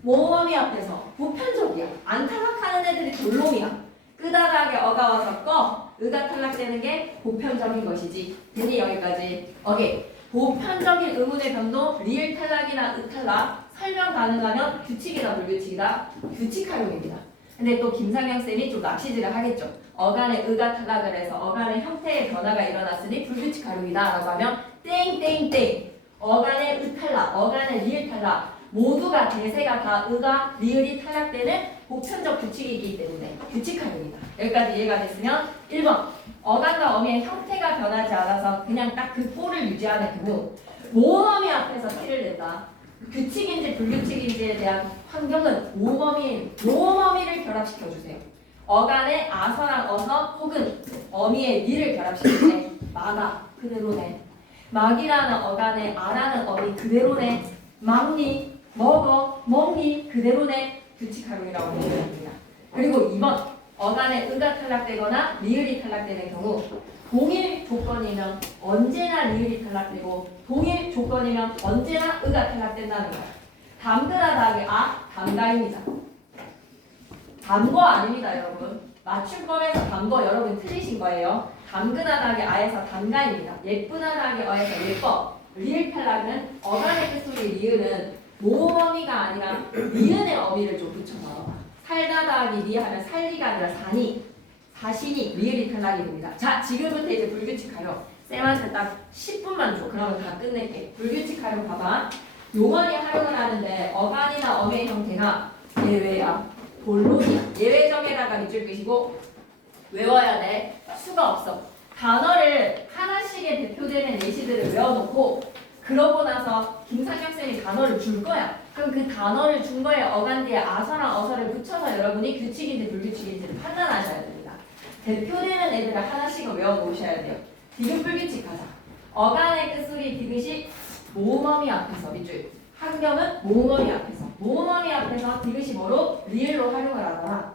모음어미 앞에서 보편적이야. 안 탈락하는 애들이 졸놈이야. 끄다닥에 어가 와서 꺼. 으가 탈락되는 게 보편적인 것이지. 됐니 여기까지? 오케이. 보편적인 의문의 변동, 리을 탈락이나 탈락 설명 가능하면 규칙이다 불규칙이다? 규칙 활용입니다. 근데 또 김상영 쌤이 좀 낚시질을 하겠죠. 어간의 의가 탈락을 해서 어간의 형태의 변화가 일어났으니 불규칙 활용이다 라고 하면 땡땡땡 어간의 의 탈락, 어간의 리을 탈락 모두가 대세가 다 의가 리을이 탈락되는 보편적 규칙이기 때문에 규칙 활용이다. 여기까지 이해가 됐으면 1번 어간과 어미의 형태가 변하지 않아서 그냥 딱 그 꼴을 유지하는 경우 모음어미 앞에서 티를 낸다. 규칙인지 불규칙인지에 대한 환경은 모음어미를 결합시켜주세요. 어간의 아서랑 어서 혹은 어미의 니를 결합시킬 때 마가 그대로네. 막이라는 어간의 아라는 어미 그대로네. 막니 먹어 먹니 그대로네. 규칙 활용이라고 보시면 됩니다. 그리고 2번 어간에 의가 탈락되거나 리을이 탈락되는 경우 동일 조건이면 언제나 리을이 탈락되고 동일 조건이면 언제나 의가 탈락된다는 거예요. 담그다 더하기 담가입니다. 담거 아닙니다, 여러분. 맞춤법에서 담거 여러분 틀리신 거예요. 담그다 더하기 아에서 담가입니다. 예쁘다 더하기 어에서 예뻐. 리을 탈락은 어간의 끝소리 리을은 모음어미가 아니라 니은의 어미를 좀 붙여서 살다 더하기 리 하면 살리가 아니라 사신이 리을이 탈락이 됩니다. 자, 지금부터 이제 불규칙 활용. 쌤한테 딱 10분만 줘. 그러면 다 끝낼게. 불규칙 활용 봐봐. 용언이 활용을 하는데 어간이나 어미의 형태가 예외야. 본론이야. 예외적에다가 밑줄 끄시고 외워야 돼. 수가 없어. 단어를 하나씩의 대표되는 예시들을 외워놓고 그러고 나서 김상혁 쌤이 단어를 줄 거야. 그럼 그 단어를 준 거에 어간 뒤에 아서랑 어서를 붙여서 여러분이 규칙인지 불규칙인지를 판단하셔야 됩니다. 대표되는 애들을 하나씩은 외워놓으셔야 돼요. 디귿 불규칙 하자. 어간의 끝소리 디귿이 모음어미 앞에서 밑줄. 한경은 모음어미 앞에서. 모음어미 앞에서 디귿이 뭐로? 리을로 활용을 하더라.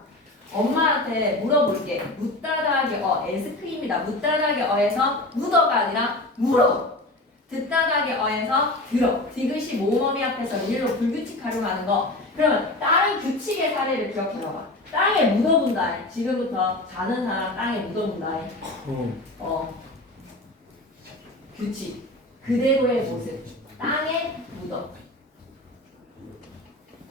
엄마한테 물어볼게. 묻다 더하기 에스크입니다. 묻다 더하기 어에서 묻어가 아니라 물어. 듣다 더하기 어에서 들어. 디귿이 모음어미 앞에서 리을로 불규칙 활용하는 거. 그러면 다른 규칙의 사례를 기억해봐봐. 땅에 묻어본다. 지금부터 자는 사람 땅에 묻어본다. 규칙. 그대로의 모습. 땅에 묻어.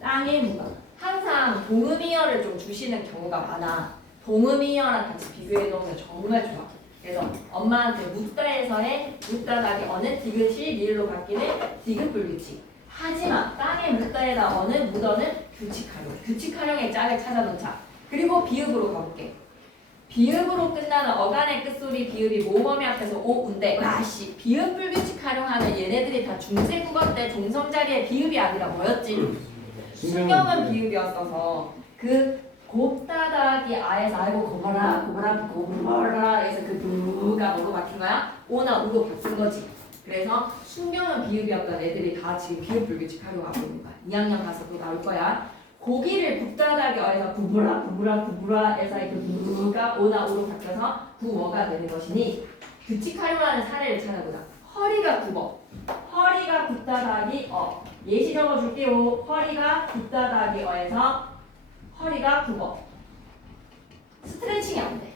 땅에 묻어. 항상 동음이어를 좀 주시는 경우가 많아. 동음이어랑 같이 비교해 놓으면 정말 좋아. 그래서 엄마한테 묻다에서의 묻다 더하기 어는 디귿이 리을로 바뀌는 디귿 불규칙. 하지만 땅에 묻다에다 어는 묻어는 규칙 활용. 규칙 활용의 짝을 찾아놓자. 그리고 비읍으로 가볼게. 비읍으로 끝나는 어간의 끝소리 비읍이 모음어미 앞에서 오운데 와씨 비읍 불규칙 활용하는 얘네들이 다 중세국어 때 동성자리의 비읍이 아니라 뭐였지? 순경은 비읍이었어서 그 곱다 더하기 아에서 아이고 고마라 해서 그 부가 뭐로 바뀐 거야? 오나 우로 바뀐 거지. 그래서 순경은 비읍이었던 애들이 다 지금 비읍 불규칙 활용하고 있는 거야. 2학년 가서 또 나올 거야. 고기를 굽다 더하기 어에서 구부라 에서의 그 부가 오나 우로 바뀌어서 구어가 되는 것이니 규칙 활용하는 사례를 찾아보자. 허리가 굽어. 허리가 굽다 더하기 예시 적어줄게요. 허리가 굽다 더하기 어에서 허리가 굽어. 스트레칭이 안 돼.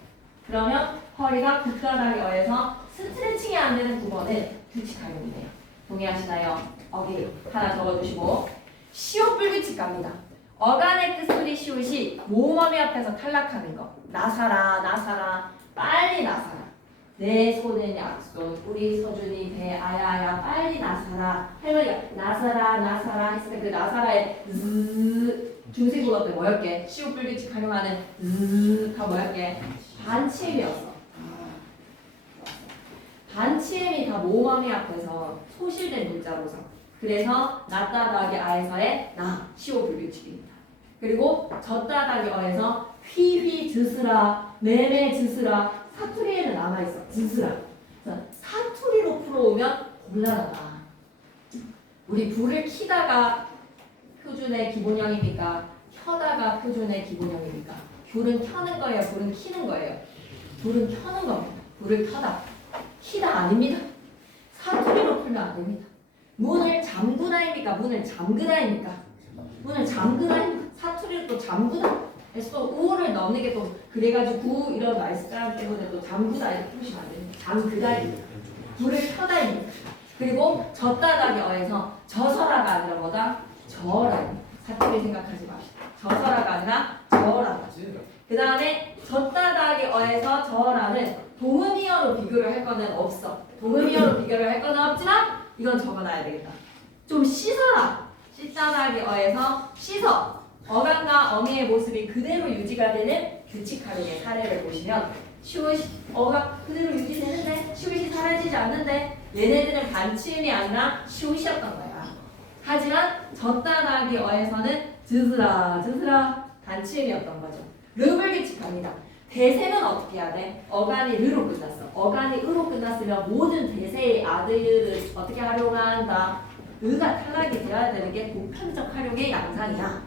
그러면 허리가 굽다 더하기 어에서 스트레칭이 안 되는 굽어는 규칙 활용이 돼요. 동의하시나요? 오케이. 하나 적어주시고 시옷 불규칙 갑니다. 어간의 끝소리 시옷이 모음어미 앞에서 탈락하는 거. 나사라 빨리 나사라. 내 손은 약손 우리 서준이 배 아야야 빨리 나사라. 할머니가 나사라 했을 때 그 나사라의 중세국어 때 뭐였게? 시옷 불규칙 활용하는 가 뭐였게? 반치음이었어. 반치음이 다 모음어미 앞에서 소실된 문자로서. 그래서 낫다 더하기 아에서의 시옷 불규칙입니다. 그리고 졌다 더하기 어에서 휘휘 즈스라 매매 즈스라 사투리에는 남아있어. 즈스라. 사투리로 풀어오면 곤란하다. 우리 불을 키다가 표준의 기본형입니까? 켜다가 표준의 기본형입니까? 불은 켜는 거예요? 불은 키는 거예요? 불은 켜는 겁니다. 불을 켜다. 키다 아닙니다. 사투리로 풀면 안 됩니다. 문을 잠그다입니까? 문을 잠그다입니까? 문을 잠그다입니까? 사투리를 또 잠그다. 그래서 또 우를 넣는 게 또 그래가지고 이런 말씀 때문에 또 잠그다 이렇게 풀시면 안 됩니다. 잠그다입니다. 불을 켜다입니다. 그리고 졌다다기 어에서 저서라가 아니라 뭐다? 저라입니다. 사투리 생각하지 마시고 저서라가 아니라 저라. 그 다음에 졌다다기 어에서 저라는 동음이어로 비교를 할 거는 없어. 동음이어로 비교를 할 거는 없지만 이건 적어놔야 되겠다. 좀 씻어라. 씻다다기 어에서 씻어. 어간과 어미의 모습이 그대로 유지가 되는 규칙 활용의 사례를 보시면 시옷이 어가 그대로 유지되는데 시옷이 사라지지 않는데 얘네들은 반치음이 아니라 시옷이었던 거야. 하지만 졌다다기 어에서는 즈스라 반치음이었던 거죠. 르을 규칙합니다. 대세는 어떻게 해야 돼? 어간이 르로 끝났어. 어간이 으로 끝났으면 모든 대세의 아들을 어떻게 활용한다? 으가 탈락이 되어야 되는 게 보편적 활용의 양상이야.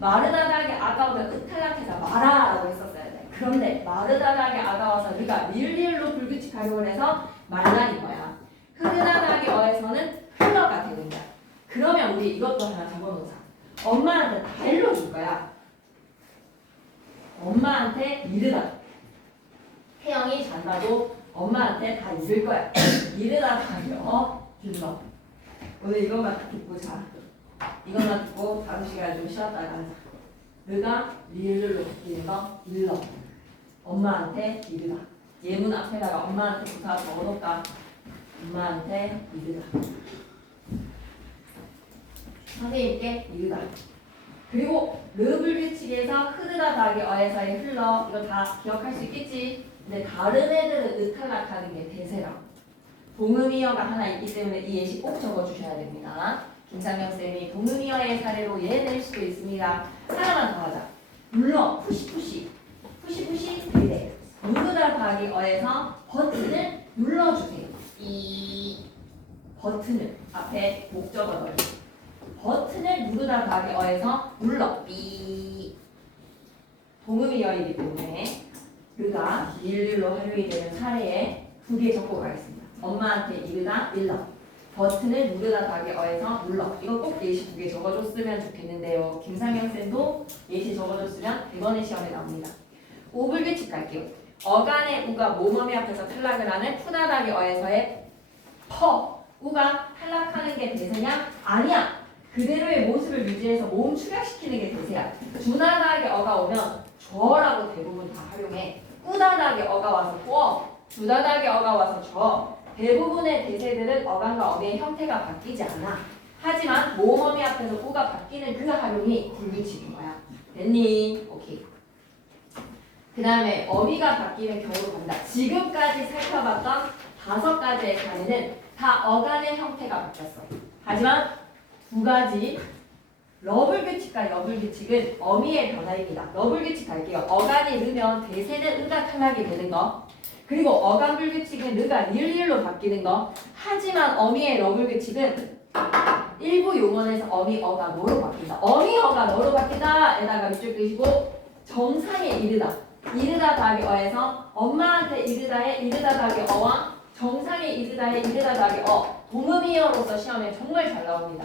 마르다 더하기 아가 오면 으탈락해서 마라라고 했었어야 돼. 그런데 마르다 더하기 아가 와서 우리가 리을리을로 불규칙 활용을 해서 말라인 거야. 흐르다 더하기 어에서는 흘러가 되는 거야. 그러면 우리 이것도 하나 적어놓자. 엄마한테 다 일러줄 거야. 엄마한테 이르다. 태영이 잔다고 엄마한테 다 읽을 거야. 이르다 더하기 일러. 오늘 이것만 듣고 자. 이것만 듣고 다음 시간에 좀 쉬었다가 하자. 느가 리을로 바뀌는 거 일러. 엄마한테 이르다. 예문 앞에다가 엄마한테 부사 적어놓을까? 엄마한테 이르다. 선생님께 이르다. 그리고 르불규칙에서 흐르다 더하기 어에서의 흘러 이거 다 기억할 수 있겠지? 근데 다른 애들은 으탈락하는 게 대세라. 동음이어가 하나 있기 때문에 이 예시 꼭 적어주셔야 됩니다. 김상명 쌤이 동음이어의 사례로 예낼 수도 있습니다. 하나만 더 하자. 눌러 푸시푸시 되래. 누르다 더하기 어에서 버튼을 눌러주세요. 이 버튼을 앞에 목적어 넣기. 버튼을 누르다 더하기 어에서 눌러 삐. 동음이어이기 때문에 르가 일일로 활용이 되는 사례에 두 개 적고 가겠습니다. 엄마한테 이르다 일러. 버튼을 누르다 더하기 어에서 눌러. 이거 꼭 예시 두 개 적어줬으면 좋겠는데요. 김상영 쌤도 예시 적어줬으면 100원의 시험에 나옵니다. 오불규칙 갈게요. 어간의 우가 모범이 앞에서 탈락을 하는 푸다 더하기 어에서의 퍼. 우가 탈락하는 게 대세냐? 아니야. 그대로의 모습을 유지해서 모음 축약시키는 게 대세야. 주다 더하기 어가 오면 저라고 대부분 다 활용해. 꾸다 더하기 어가 와서 꿔. 주다 더하기 어가 와서 저. 대부분의 대세들은 어간과 어미의 형태가 바뀌지 않아. 하지만 모음어미 앞에서 꾸가 바뀌는 그 활용이 불규칙인 거야. 됐니? 오케이. 그 다음에 어미가 바뀌는 경우로 간다. 지금까지 살펴봤던 5가지의 사례는 다 어간의 형태가 바뀌었어. 하지만 2가지 러블규칙과 여불규칙은 어미의 변화입니다. 러블규칙 갈게요. 어간이 르면 대세는 은가 탈락이 되는 거. 그리고 어간불규칙은 르가 리을리을로 바뀌는 거. 하지만 어미의 러블규칙은 일부 용언에서 어미 어가 너로 바뀐다. 어미 어가 너로 바뀐다. 에다가 밑줄 그리시고 정상에 이르다. 이르다 더하기 어에서 엄마한테 이르다의 이르다 더하기 어와 정상에 이르다의 이르다 더하기 어. 동음이어로서 시험에 정말 잘 나옵니다.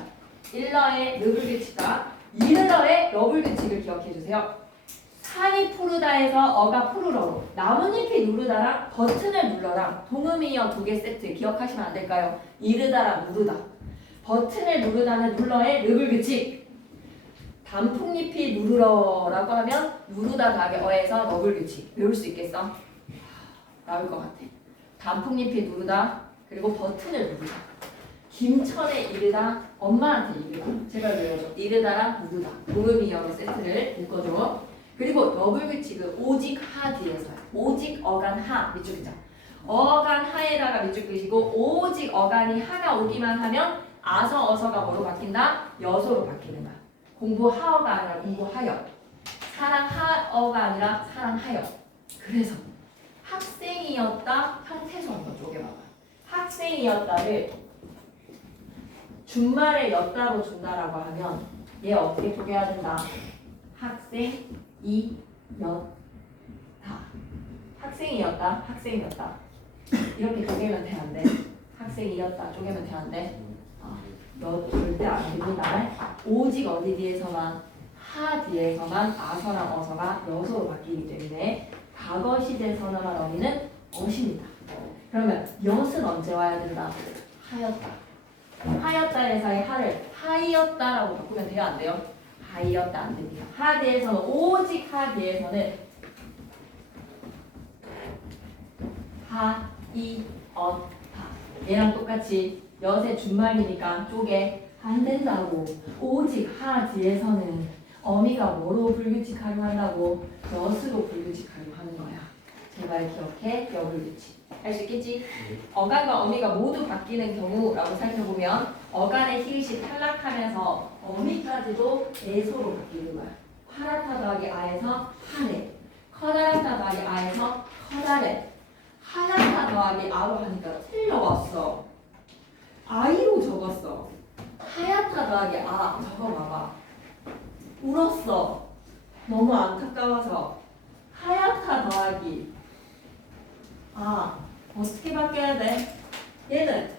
일러의 르불규칙과 이르러의 러불규칙을 기억해 주세요. 산이 푸르다에서 어가 푸르러로 나뭇잎이 누르다랑 버튼을 눌러랑 동음이어 2개 세트 기억하시면 안 될까요? 이르다랑 누르다. 버튼을 누르다는 눌러의 르불규칙. 단풍잎이 누르러라고 하면 누르다 더하기 어에서 러불규칙. 외울 수 있겠어? 나올 것 같아. 단풍잎이 누르다 그리고 버튼을 누르다. 김천에 이르다 엄마한테 이르다. 제발 외워줘. 이르다랑 누르다. 동음이어로 세트를 묶어줘. 그리고 러불규칙은 오직 하 뒤에서요. 오직 어간 하 밑줄 그죠? 어간 하에다가 밑줄 그시고 오직 어간이 하가 오기만 하면 아서 어서가 뭐로 바뀐다? 여소로 바뀌는 거야. 공부하어가 아니라 공부하여. 사랑하어가 아니라 사랑하여. 그래서 학생이었다 형태소 한번 쪼개봐봐. 학생이었다를 준말에 였다로 준다라고 하면 얘 어떻게 쪼개야 된다? 학생이었다. 학생이었다. 학생이었다. 이렇게 쪼개면 돼 안 돼? 학생이었다 쪼개면 돼 안 돼? 절대 안 됩니다. 오직 어디 뒤에서만 하 뒤에서만 아서랑 어서가 여서로 바뀌기 때문에 과거 시제 선언한 어미는 어십니다. 그러면 엿은 언제 와야 된다? 하였다. 하였다에서의 하를 하이었다라고 바꾸면 돼요? 안 돼요? 하이었다 안 됩니다. 하 뒤에서는 오직 하 뒤에서는 하이었다. 얘랑 똑같이 엿의 준말이니까 쪼개 안 된다고. 오직 하 뒤에서는 어미가 뭐로 불규칙 활용한다고? 엿으로 불규칙 활용하는 거야. 제발 기억해. 여불규칙. 할 수 있겠지? 어간과 어미가 모두 바뀌는 경우라고 살펴보면 어간의 히읗이 탈락하면서 어미까지도 애소로 바뀌는 거야. 파라타 더하기 아에서 하네. 커다랗다 더하기 아에서 커다래. 하얗다 더하기 아로 하니까 틀려왔어. 아이로 적었어. 하얗다 더하기 아 적어봐봐. 울었어. 너무 안타까워서. 하얗다 더하기. 아, 어떻게 바뀌어야 돼? 얘는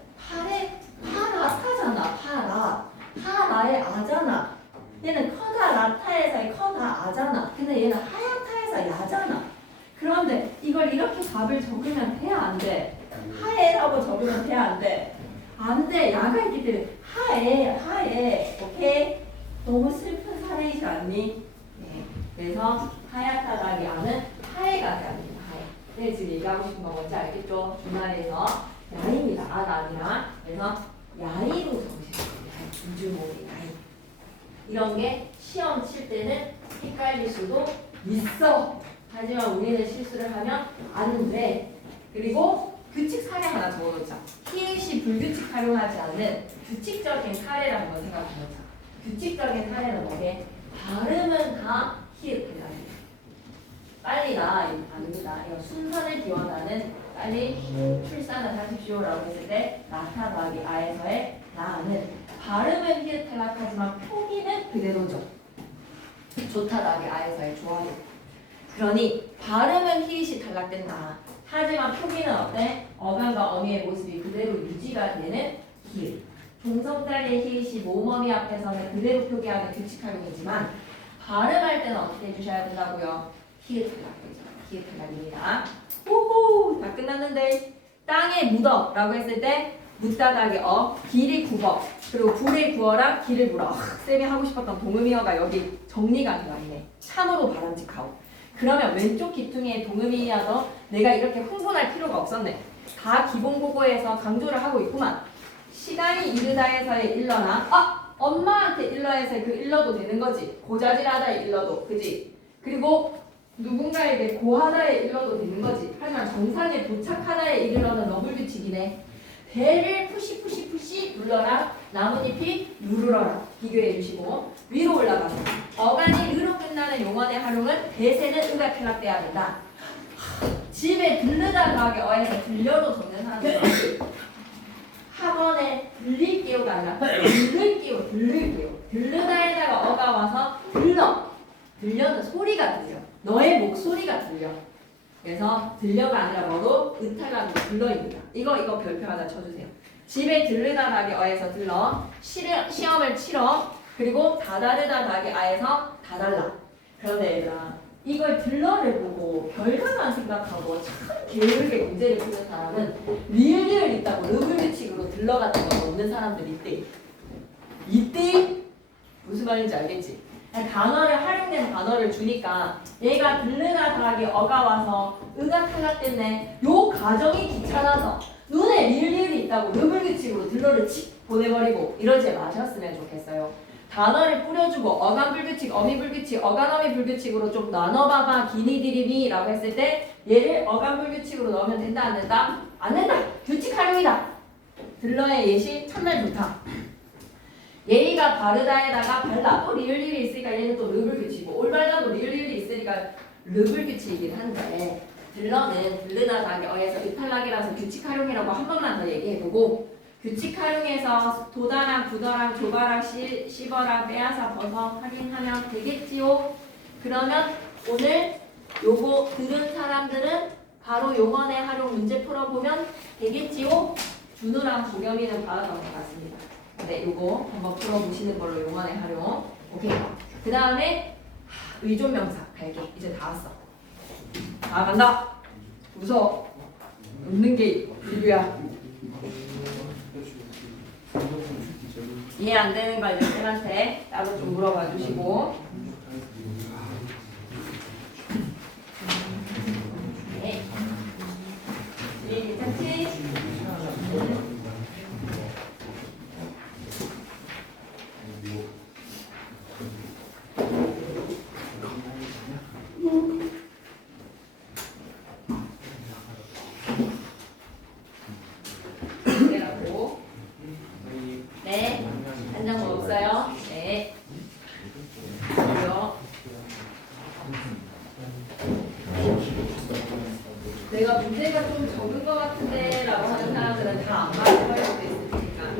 파라타잖아. 파라의 아잖아. 얘는 커다 라타에서의 커다 아잖아. 근데 얘는 하얗다에서 야잖아. 그런데 이걸 이렇게 답을 적으면 돼? 안 돼? 하에라고 적으면 돼? 안 돼? 안 돼. 야가 있기 때문에 하에. 오케이? 너무 슬픈 사례이지 않니? 네. 그래서 하얗다 더하기 아는 하에가 됩니다. 하에. 네, 지금 얘기하고 싶은 건 뭔지 알겠죠? 주말에서 야입니다. 아가 아니라. 그래서 야이로 적으시면 돼요. 우주모의 야이. 이런 게 시험 칠 때는 헷갈릴 수도 있어. 하지만 우리는 실수를 하면 안 돼. 그리고 규칙 사례 하나 적어놓자. 히읗이 불규칙 활용하지 않는 규칙적인 사례를 한번 생각해보자. 규칙적인 사례는 뭐게? 발음은 다 히읗이다. 빨리다. 아닙니다. 이거 순서를 기원하는 빨리 출산을 하십시오라고 했을 때 라타 더하기 아에서의 라는 발음은 히읗 탈락하지만 표기는 그대로죠. 좋다 더하기 아에서의 좋아요. 그러니 발음은 히읗이 탈락된다. 하지만 표기는 어때? 어감과 어미의 모습이 그대로 유지가 되는 히읗. 동성자리의 히읗이 모음어미 앞에서는 그대로 표기하는 규칙 활용이지만 발음할 때는 어떻게 해주셔야 된다고요? 히읗 탈락되죠. 히읗 탈락입니다. 오호! 다 끝났는데 땅에 묻어 라고 했을 때 묻다 더하기 길이 굽어. 그리고 불을 구워라 길을 물어. 쌤이 하고 싶었던 동음이어가 여기 정리가 안 되네. 참으로 바람직하고. 그러면 왼쪽 귀퉁이에 동음이어도 내가 이렇게 흥분할 필요가 없었네. 다 기본국어에서 강조를 하고 있구만. 시간이 이르다에서의 일러나 엄마한테 일러에서의 그 일러도 되는 거지. 고자질하다의 일러도. 그지? 그리고 누군가에게 고하다의 일러도 되는 거지. 하지만 정상에 도착하다의 일러는 너블 규칙이네. 배를 푸시 눌러라. 나뭇잎이 누르러라. 비교해 주시고 위로 올라가서 어간이 으로 끝나는 용언의 활용은 대세는 으가 탈락돼야 된다. 집에 들르다 더하기 어에서 들려도 적는 사람들 학원에 들릴게요가 아니라 들릴게요. 들르다에다가 어가 와서 들려는 소리가 들려. 너의 목소리가 들려. 그래서 들려가 아니라 뭐로 으타가 들러입니다. 이거 별표 하나 쳐주세요. 집에 들르다 더하기 어에서 들러. 시험을 치러. 그리고 다다르다 더하기 아에서 다달라. 그런데 얘들아 이걸 들러를 보고 결과만 생각하고 참 게으르게 문제를 푸는 사람은 리을 있다고 르블 규칙으로 들러 같은 거 없는 사람들이 이때 무슨 말인지 알겠지? 단어를 활용된 단어를 주니까 얘가 들르다 더하기 어가 와서 으가 탈락됐네. 요 과정이 귀찮아서 눈에 리을이 있다고 르블 규칙으로 들러를 칙 보내버리고 이러지 마셨으면 좋겠어요. 단어를 뿌려주고 어간 불규칙, 어미 불규칙, 어간 어미 불규칙으로 좀 나눠봐봐. 기니디리미 라고 했을 때 얘를 어간 불규칙으로 넣으면 된다 안 된다? 안 된다. 규칙 활용이다. 들러의 예시 참말 좋다. 예의가 바르다에다가 발라도 리을리을이 있으니까 얘는 또 르블 규칙이고 올발다도 리을리을이 있으니까 르블 규칙이긴 한데 들러는 들르다 더하기 어에서 이탈락이라서 규칙 활용이라고 한 번만 더 얘기해보고 규칙 활용해서 도다랑 부더랑 조바랑 씹어랑 빼앗아 벗어 확인하면 되겠지요. 그러면 오늘 요거 들은 사람들은 바로 용언의 활용 문제 풀어보면 되겠지요. 준우랑 도겸이는 바로 넘어갔습니다. 네, 요거 한번 풀어보시는 걸로 용언의 활용. 오케이. 그 다음에 의존명사 갈게. 이제 다 왔어. 다 간다. 웃어. 웃는 게 인류야. 이해 안 되는 거 이제 쌤한테 따로 좀 물어봐 주시고. 네. 괜찮지? 네. 한 장 더 없어요? 네. 그리고 내가 문제가 좀 적은 것 같은데 라고 하는 사람들은 다 안 맞을 수도 있으니까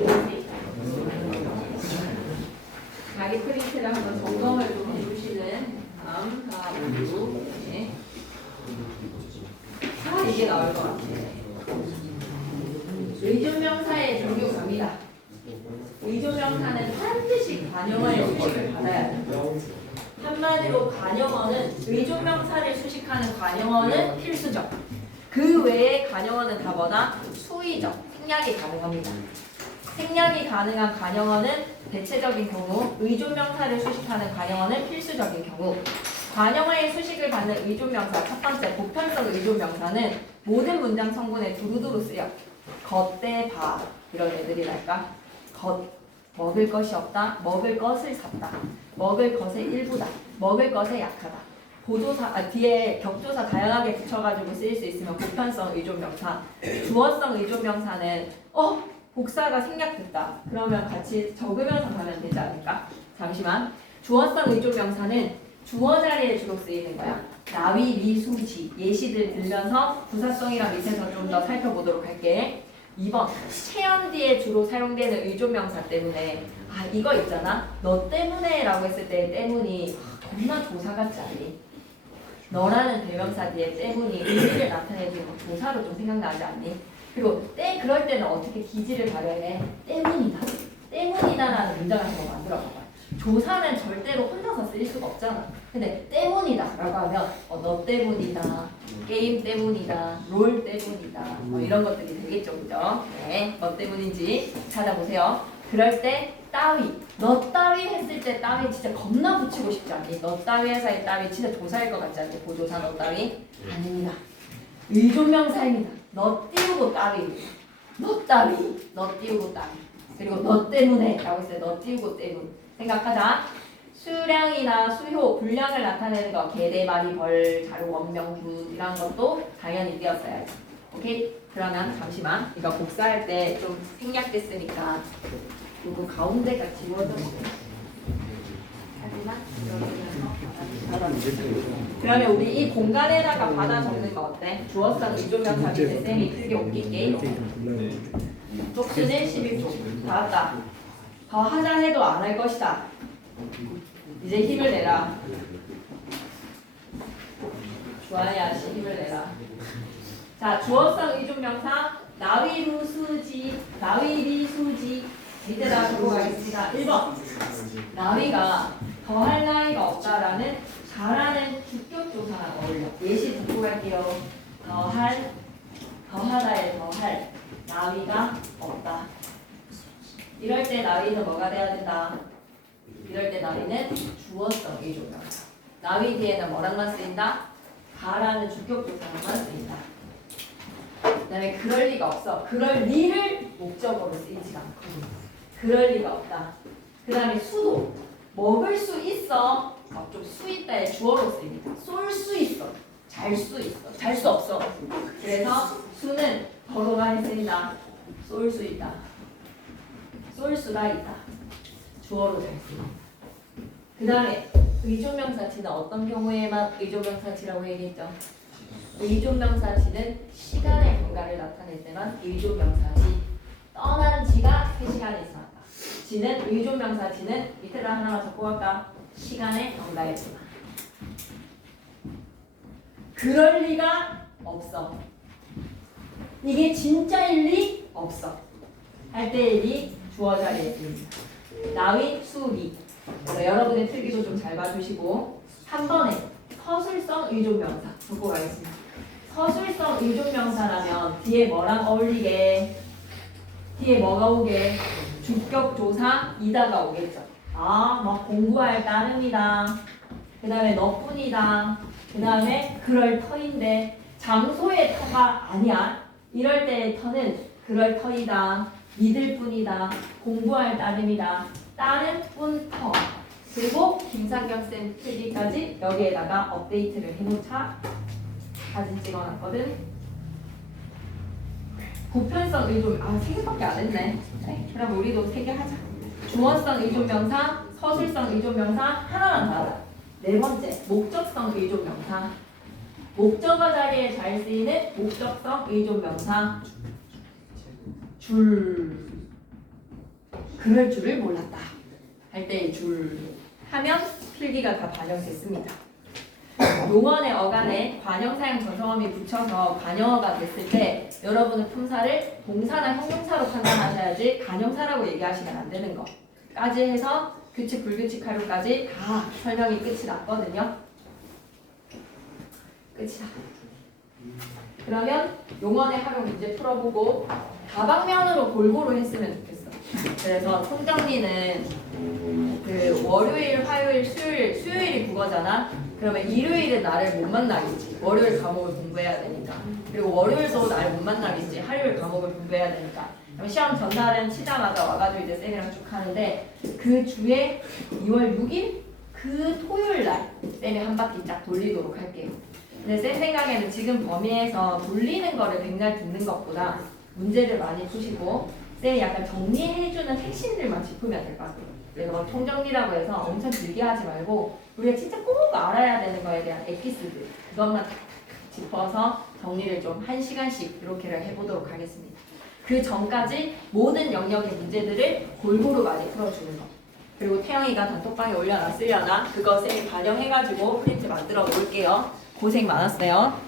자기 프린트를 한번 점검을 좀 나올 것 같아. 의존명사의 종류 갑니다. 의존명사는 반드시 관용어의 수식을 받아야 돼. 한마디로 관용어는 의존명사를 수식하는 관용어는 필수적. 그 외에 관용어는 다 뭐다? 수의적. 생략이 가능합니다. 생략이 가능한 관용어는 대체적인 경우, 의존명사를 수식하는 관용어는 필수적인 경우. 관용어의 수식을 받는 의존명사 첫 번째 보편적 의존명사는 모든 문장 성분에 두루두루 쓰여. 겉대 봐 이런 애들이랄까. 먹을 것이 없다. 먹을 것을 샀다. 먹을 것의 일부다. 먹을 것에 약하다. 보조사 뒤에 격조사 다양하게 붙여가지고 쓰일 수 있으면 보편성 의존명사. 주어성 의존명사는 복사가 생략됐다. 그러면 같이 적으면서 가면 되지 않을까? 잠시만. 주어성 의존명사는 주어 자리에 주로 쓰이는 거야. 나위, 리, 수, 지 예시들 들면서 부사성이랑 밑에서 좀 더 살펴보도록 할게. 2번 체험 뒤에 주로 사용되는 의존명사 때문에 이거 있잖아. 너 때문에 라고 했을 때 때문이 겁나 조사 같지 않니? 너라는 대명사 뒤에 때문이 의미를 나타내주는 거 조사로 좀 생각나지 않니? 그리고 그럴 때는 어떻게 기지를 발휘해? 때문이다. 때문이다라는 문장을 한번 만들어봐봐. 조사는 절대로 혼자서 쓸 수가 없잖아. 근데 때문이다 라고 하면 너 때문이다, 게임 때문이다, 롤 때문이다 이런 것들이 되겠죠. 그죠? 네, 너 때문인지 찾아보세요. 그럴 때 따위, 너 따위 했을 때 따위 진짜 겁나 붙이고 싶지 않니? 너 따위 회사의 따위 진짜 조사일 것 같지 않니? 보조사 너 따위? 아닙니다. 의존명사입니다. 너 띄우고 따위입니다. 너 따위, 너 띄우고 따위. 그리고 너 때문에 라고 했을 때 너 띄우고 때문. 생각하자. 수량이나 수효, 분량을 나타내는 거 개대, 마리, 벌, 자료, 원명, 분 이런 것도 당연히 띄었어야지. 오케이? 그러면 잠시만 이거 복사할 때 좀 생략됐으니까 이거 가운데가 지워져. 그러면 우리 이 공간에다가 받아 적는 거 어때? 주어성 의존명사 밑에 쌤이 크게 옮길게. 쪽수는 11쪽. 다 왔다. 더 하자 해도 안 할 것이다. 이제 힘을 내라. 좋아야 씨 힘을 내라. 자, 주어성 의존명사 나위루 수지, 나위리 수지 밑에다 적고 가겠습니다. 1번 나위가 더할 나위가 없다라는 잘하는 주격조사랑 어울려. 예시 듣고 갈게요. 더하다에 더할 나위가 없다. 이럴 때 나위는 뭐가 돼야 된다? 이럴 때 나위는 주어성 의존명사. 나위 뒤에는 뭐랑만 쓰인다? 가라는 주격조사랑만 쓰인다. 그 다음에 그럴 리가 없어. 그럴 리를 목적어로 쓰이지 않고. 그럴 리가 없다. 그 다음에 수도 먹을 수 있어. 좀 수 있다의 주어로 쓰입니다. 쏠 수 있어. 잘 수 있어. 잘 수 없어. 그래서 수는 더로 많이 쓰인다. 쏠 수 있다. 쏠 수가 있다. 주어로 잘 쓰입니다. 그 다음에 의존명사치는 어떤 경우에만 의존명사치라고 얘기했죠? 의존명사치는 시간의 경과를 나타낼 때만 의존명사치. 떠난 지가 3시간이 지났다. 지는 의존명사치는 밑에다 하나만 적고 갈까? 시간의 경과일 때만. 그럴 리가 없어. 이게 진짜일 리 없어. 할 때의 리 주어 자리에 씁니다. 나위, 수, 리. 여러분의 필기도 좀 잘 봐주시고 한 번에 서술성 의존명사 적고 가겠습니다. 서술성 의존명사라면 뒤에 뭐랑 어울리게? 뒤에 뭐가 오게? 주격조사 이다가 오겠죠. 막 공부할 따름이다. 그 다음에 너뿐이다. 그 다음에 그럴 터인데 장소의 터가 아니야. 이럴 때의 터는 그럴 터이다. 믿을 뿐이다. 공부할 따름이다. 따름 뿐 터. 그리고 김상경 쌤 필기까지 여기에다가 업데이트를 해놓자. 사진 찍어놨거든. 보편성 의존 3개밖에 안 했네. 네, 그럼 우리도 3개 하자. 주어성 의존명사, 서술성 의존명사 하나만 더 하자. 네 번째 목적성 의존명사. 목적어 자리에 잘 쓰이는 목적성 의존명사. 그럴 줄을 몰랐다 할 때의 줄 하면 필기가 다 반영됐습니다. 용언의 어간에 관형사형 전성어미 붙여서 관형어가 됐을 때 여러분은 품사를 동사나 형용사로 판단하셔야지 간형사라고 얘기하시면 안 되는 거까지 해서 규칙 불규칙 활용까지 다 설명이 끝이 났거든요. 끝이다. 그러면 용언의 활용 문제 풀어보고 다방면으로 골고루 했으면 좋겠어. 그래서 총정리는 그 월요일, 화요일, 수요일이 국어잖아. 그러면 일요일은 나를 못 만나겠지. 월요일 과목을 공부해야 되니까. 그리고 월요일도 나를 못 만나겠지. 화요일 과목을 공부해야 되니까. 그럼 시험 전날은 치자마자 와가지고 이제 쌤이랑 쭉 하는데 그 주에 2월 6일 그 토요일 날 쌤이 한 바퀴 쫙 돌리도록 할게요. 근데 쌤 생각에는 지금 범위에서 돌리는 거를 백날 듣는 것보다 문제를 많이 푸시고 쌤이 약간 정리해주는 핵심들만 짚으면 될 것 같아요. 그래서 막 총정리라고 해서 엄청 길게 하지 말고 우리가 진짜 꼭 알아야 되는 거에 대한 에피소드 그것만 탁탁탁 짚어서 정리를 좀 1시간씩 이렇게를 해보도록 하겠습니다. 그 전까지 모든 영역의 문제들을 골고루 많이 풀어주는 거. 그리고 태영이가 단톡방에 올려놨으려나 그거 쌤이 반영해가지고 프린트 만들어 놓을게요. 고생 많았어요.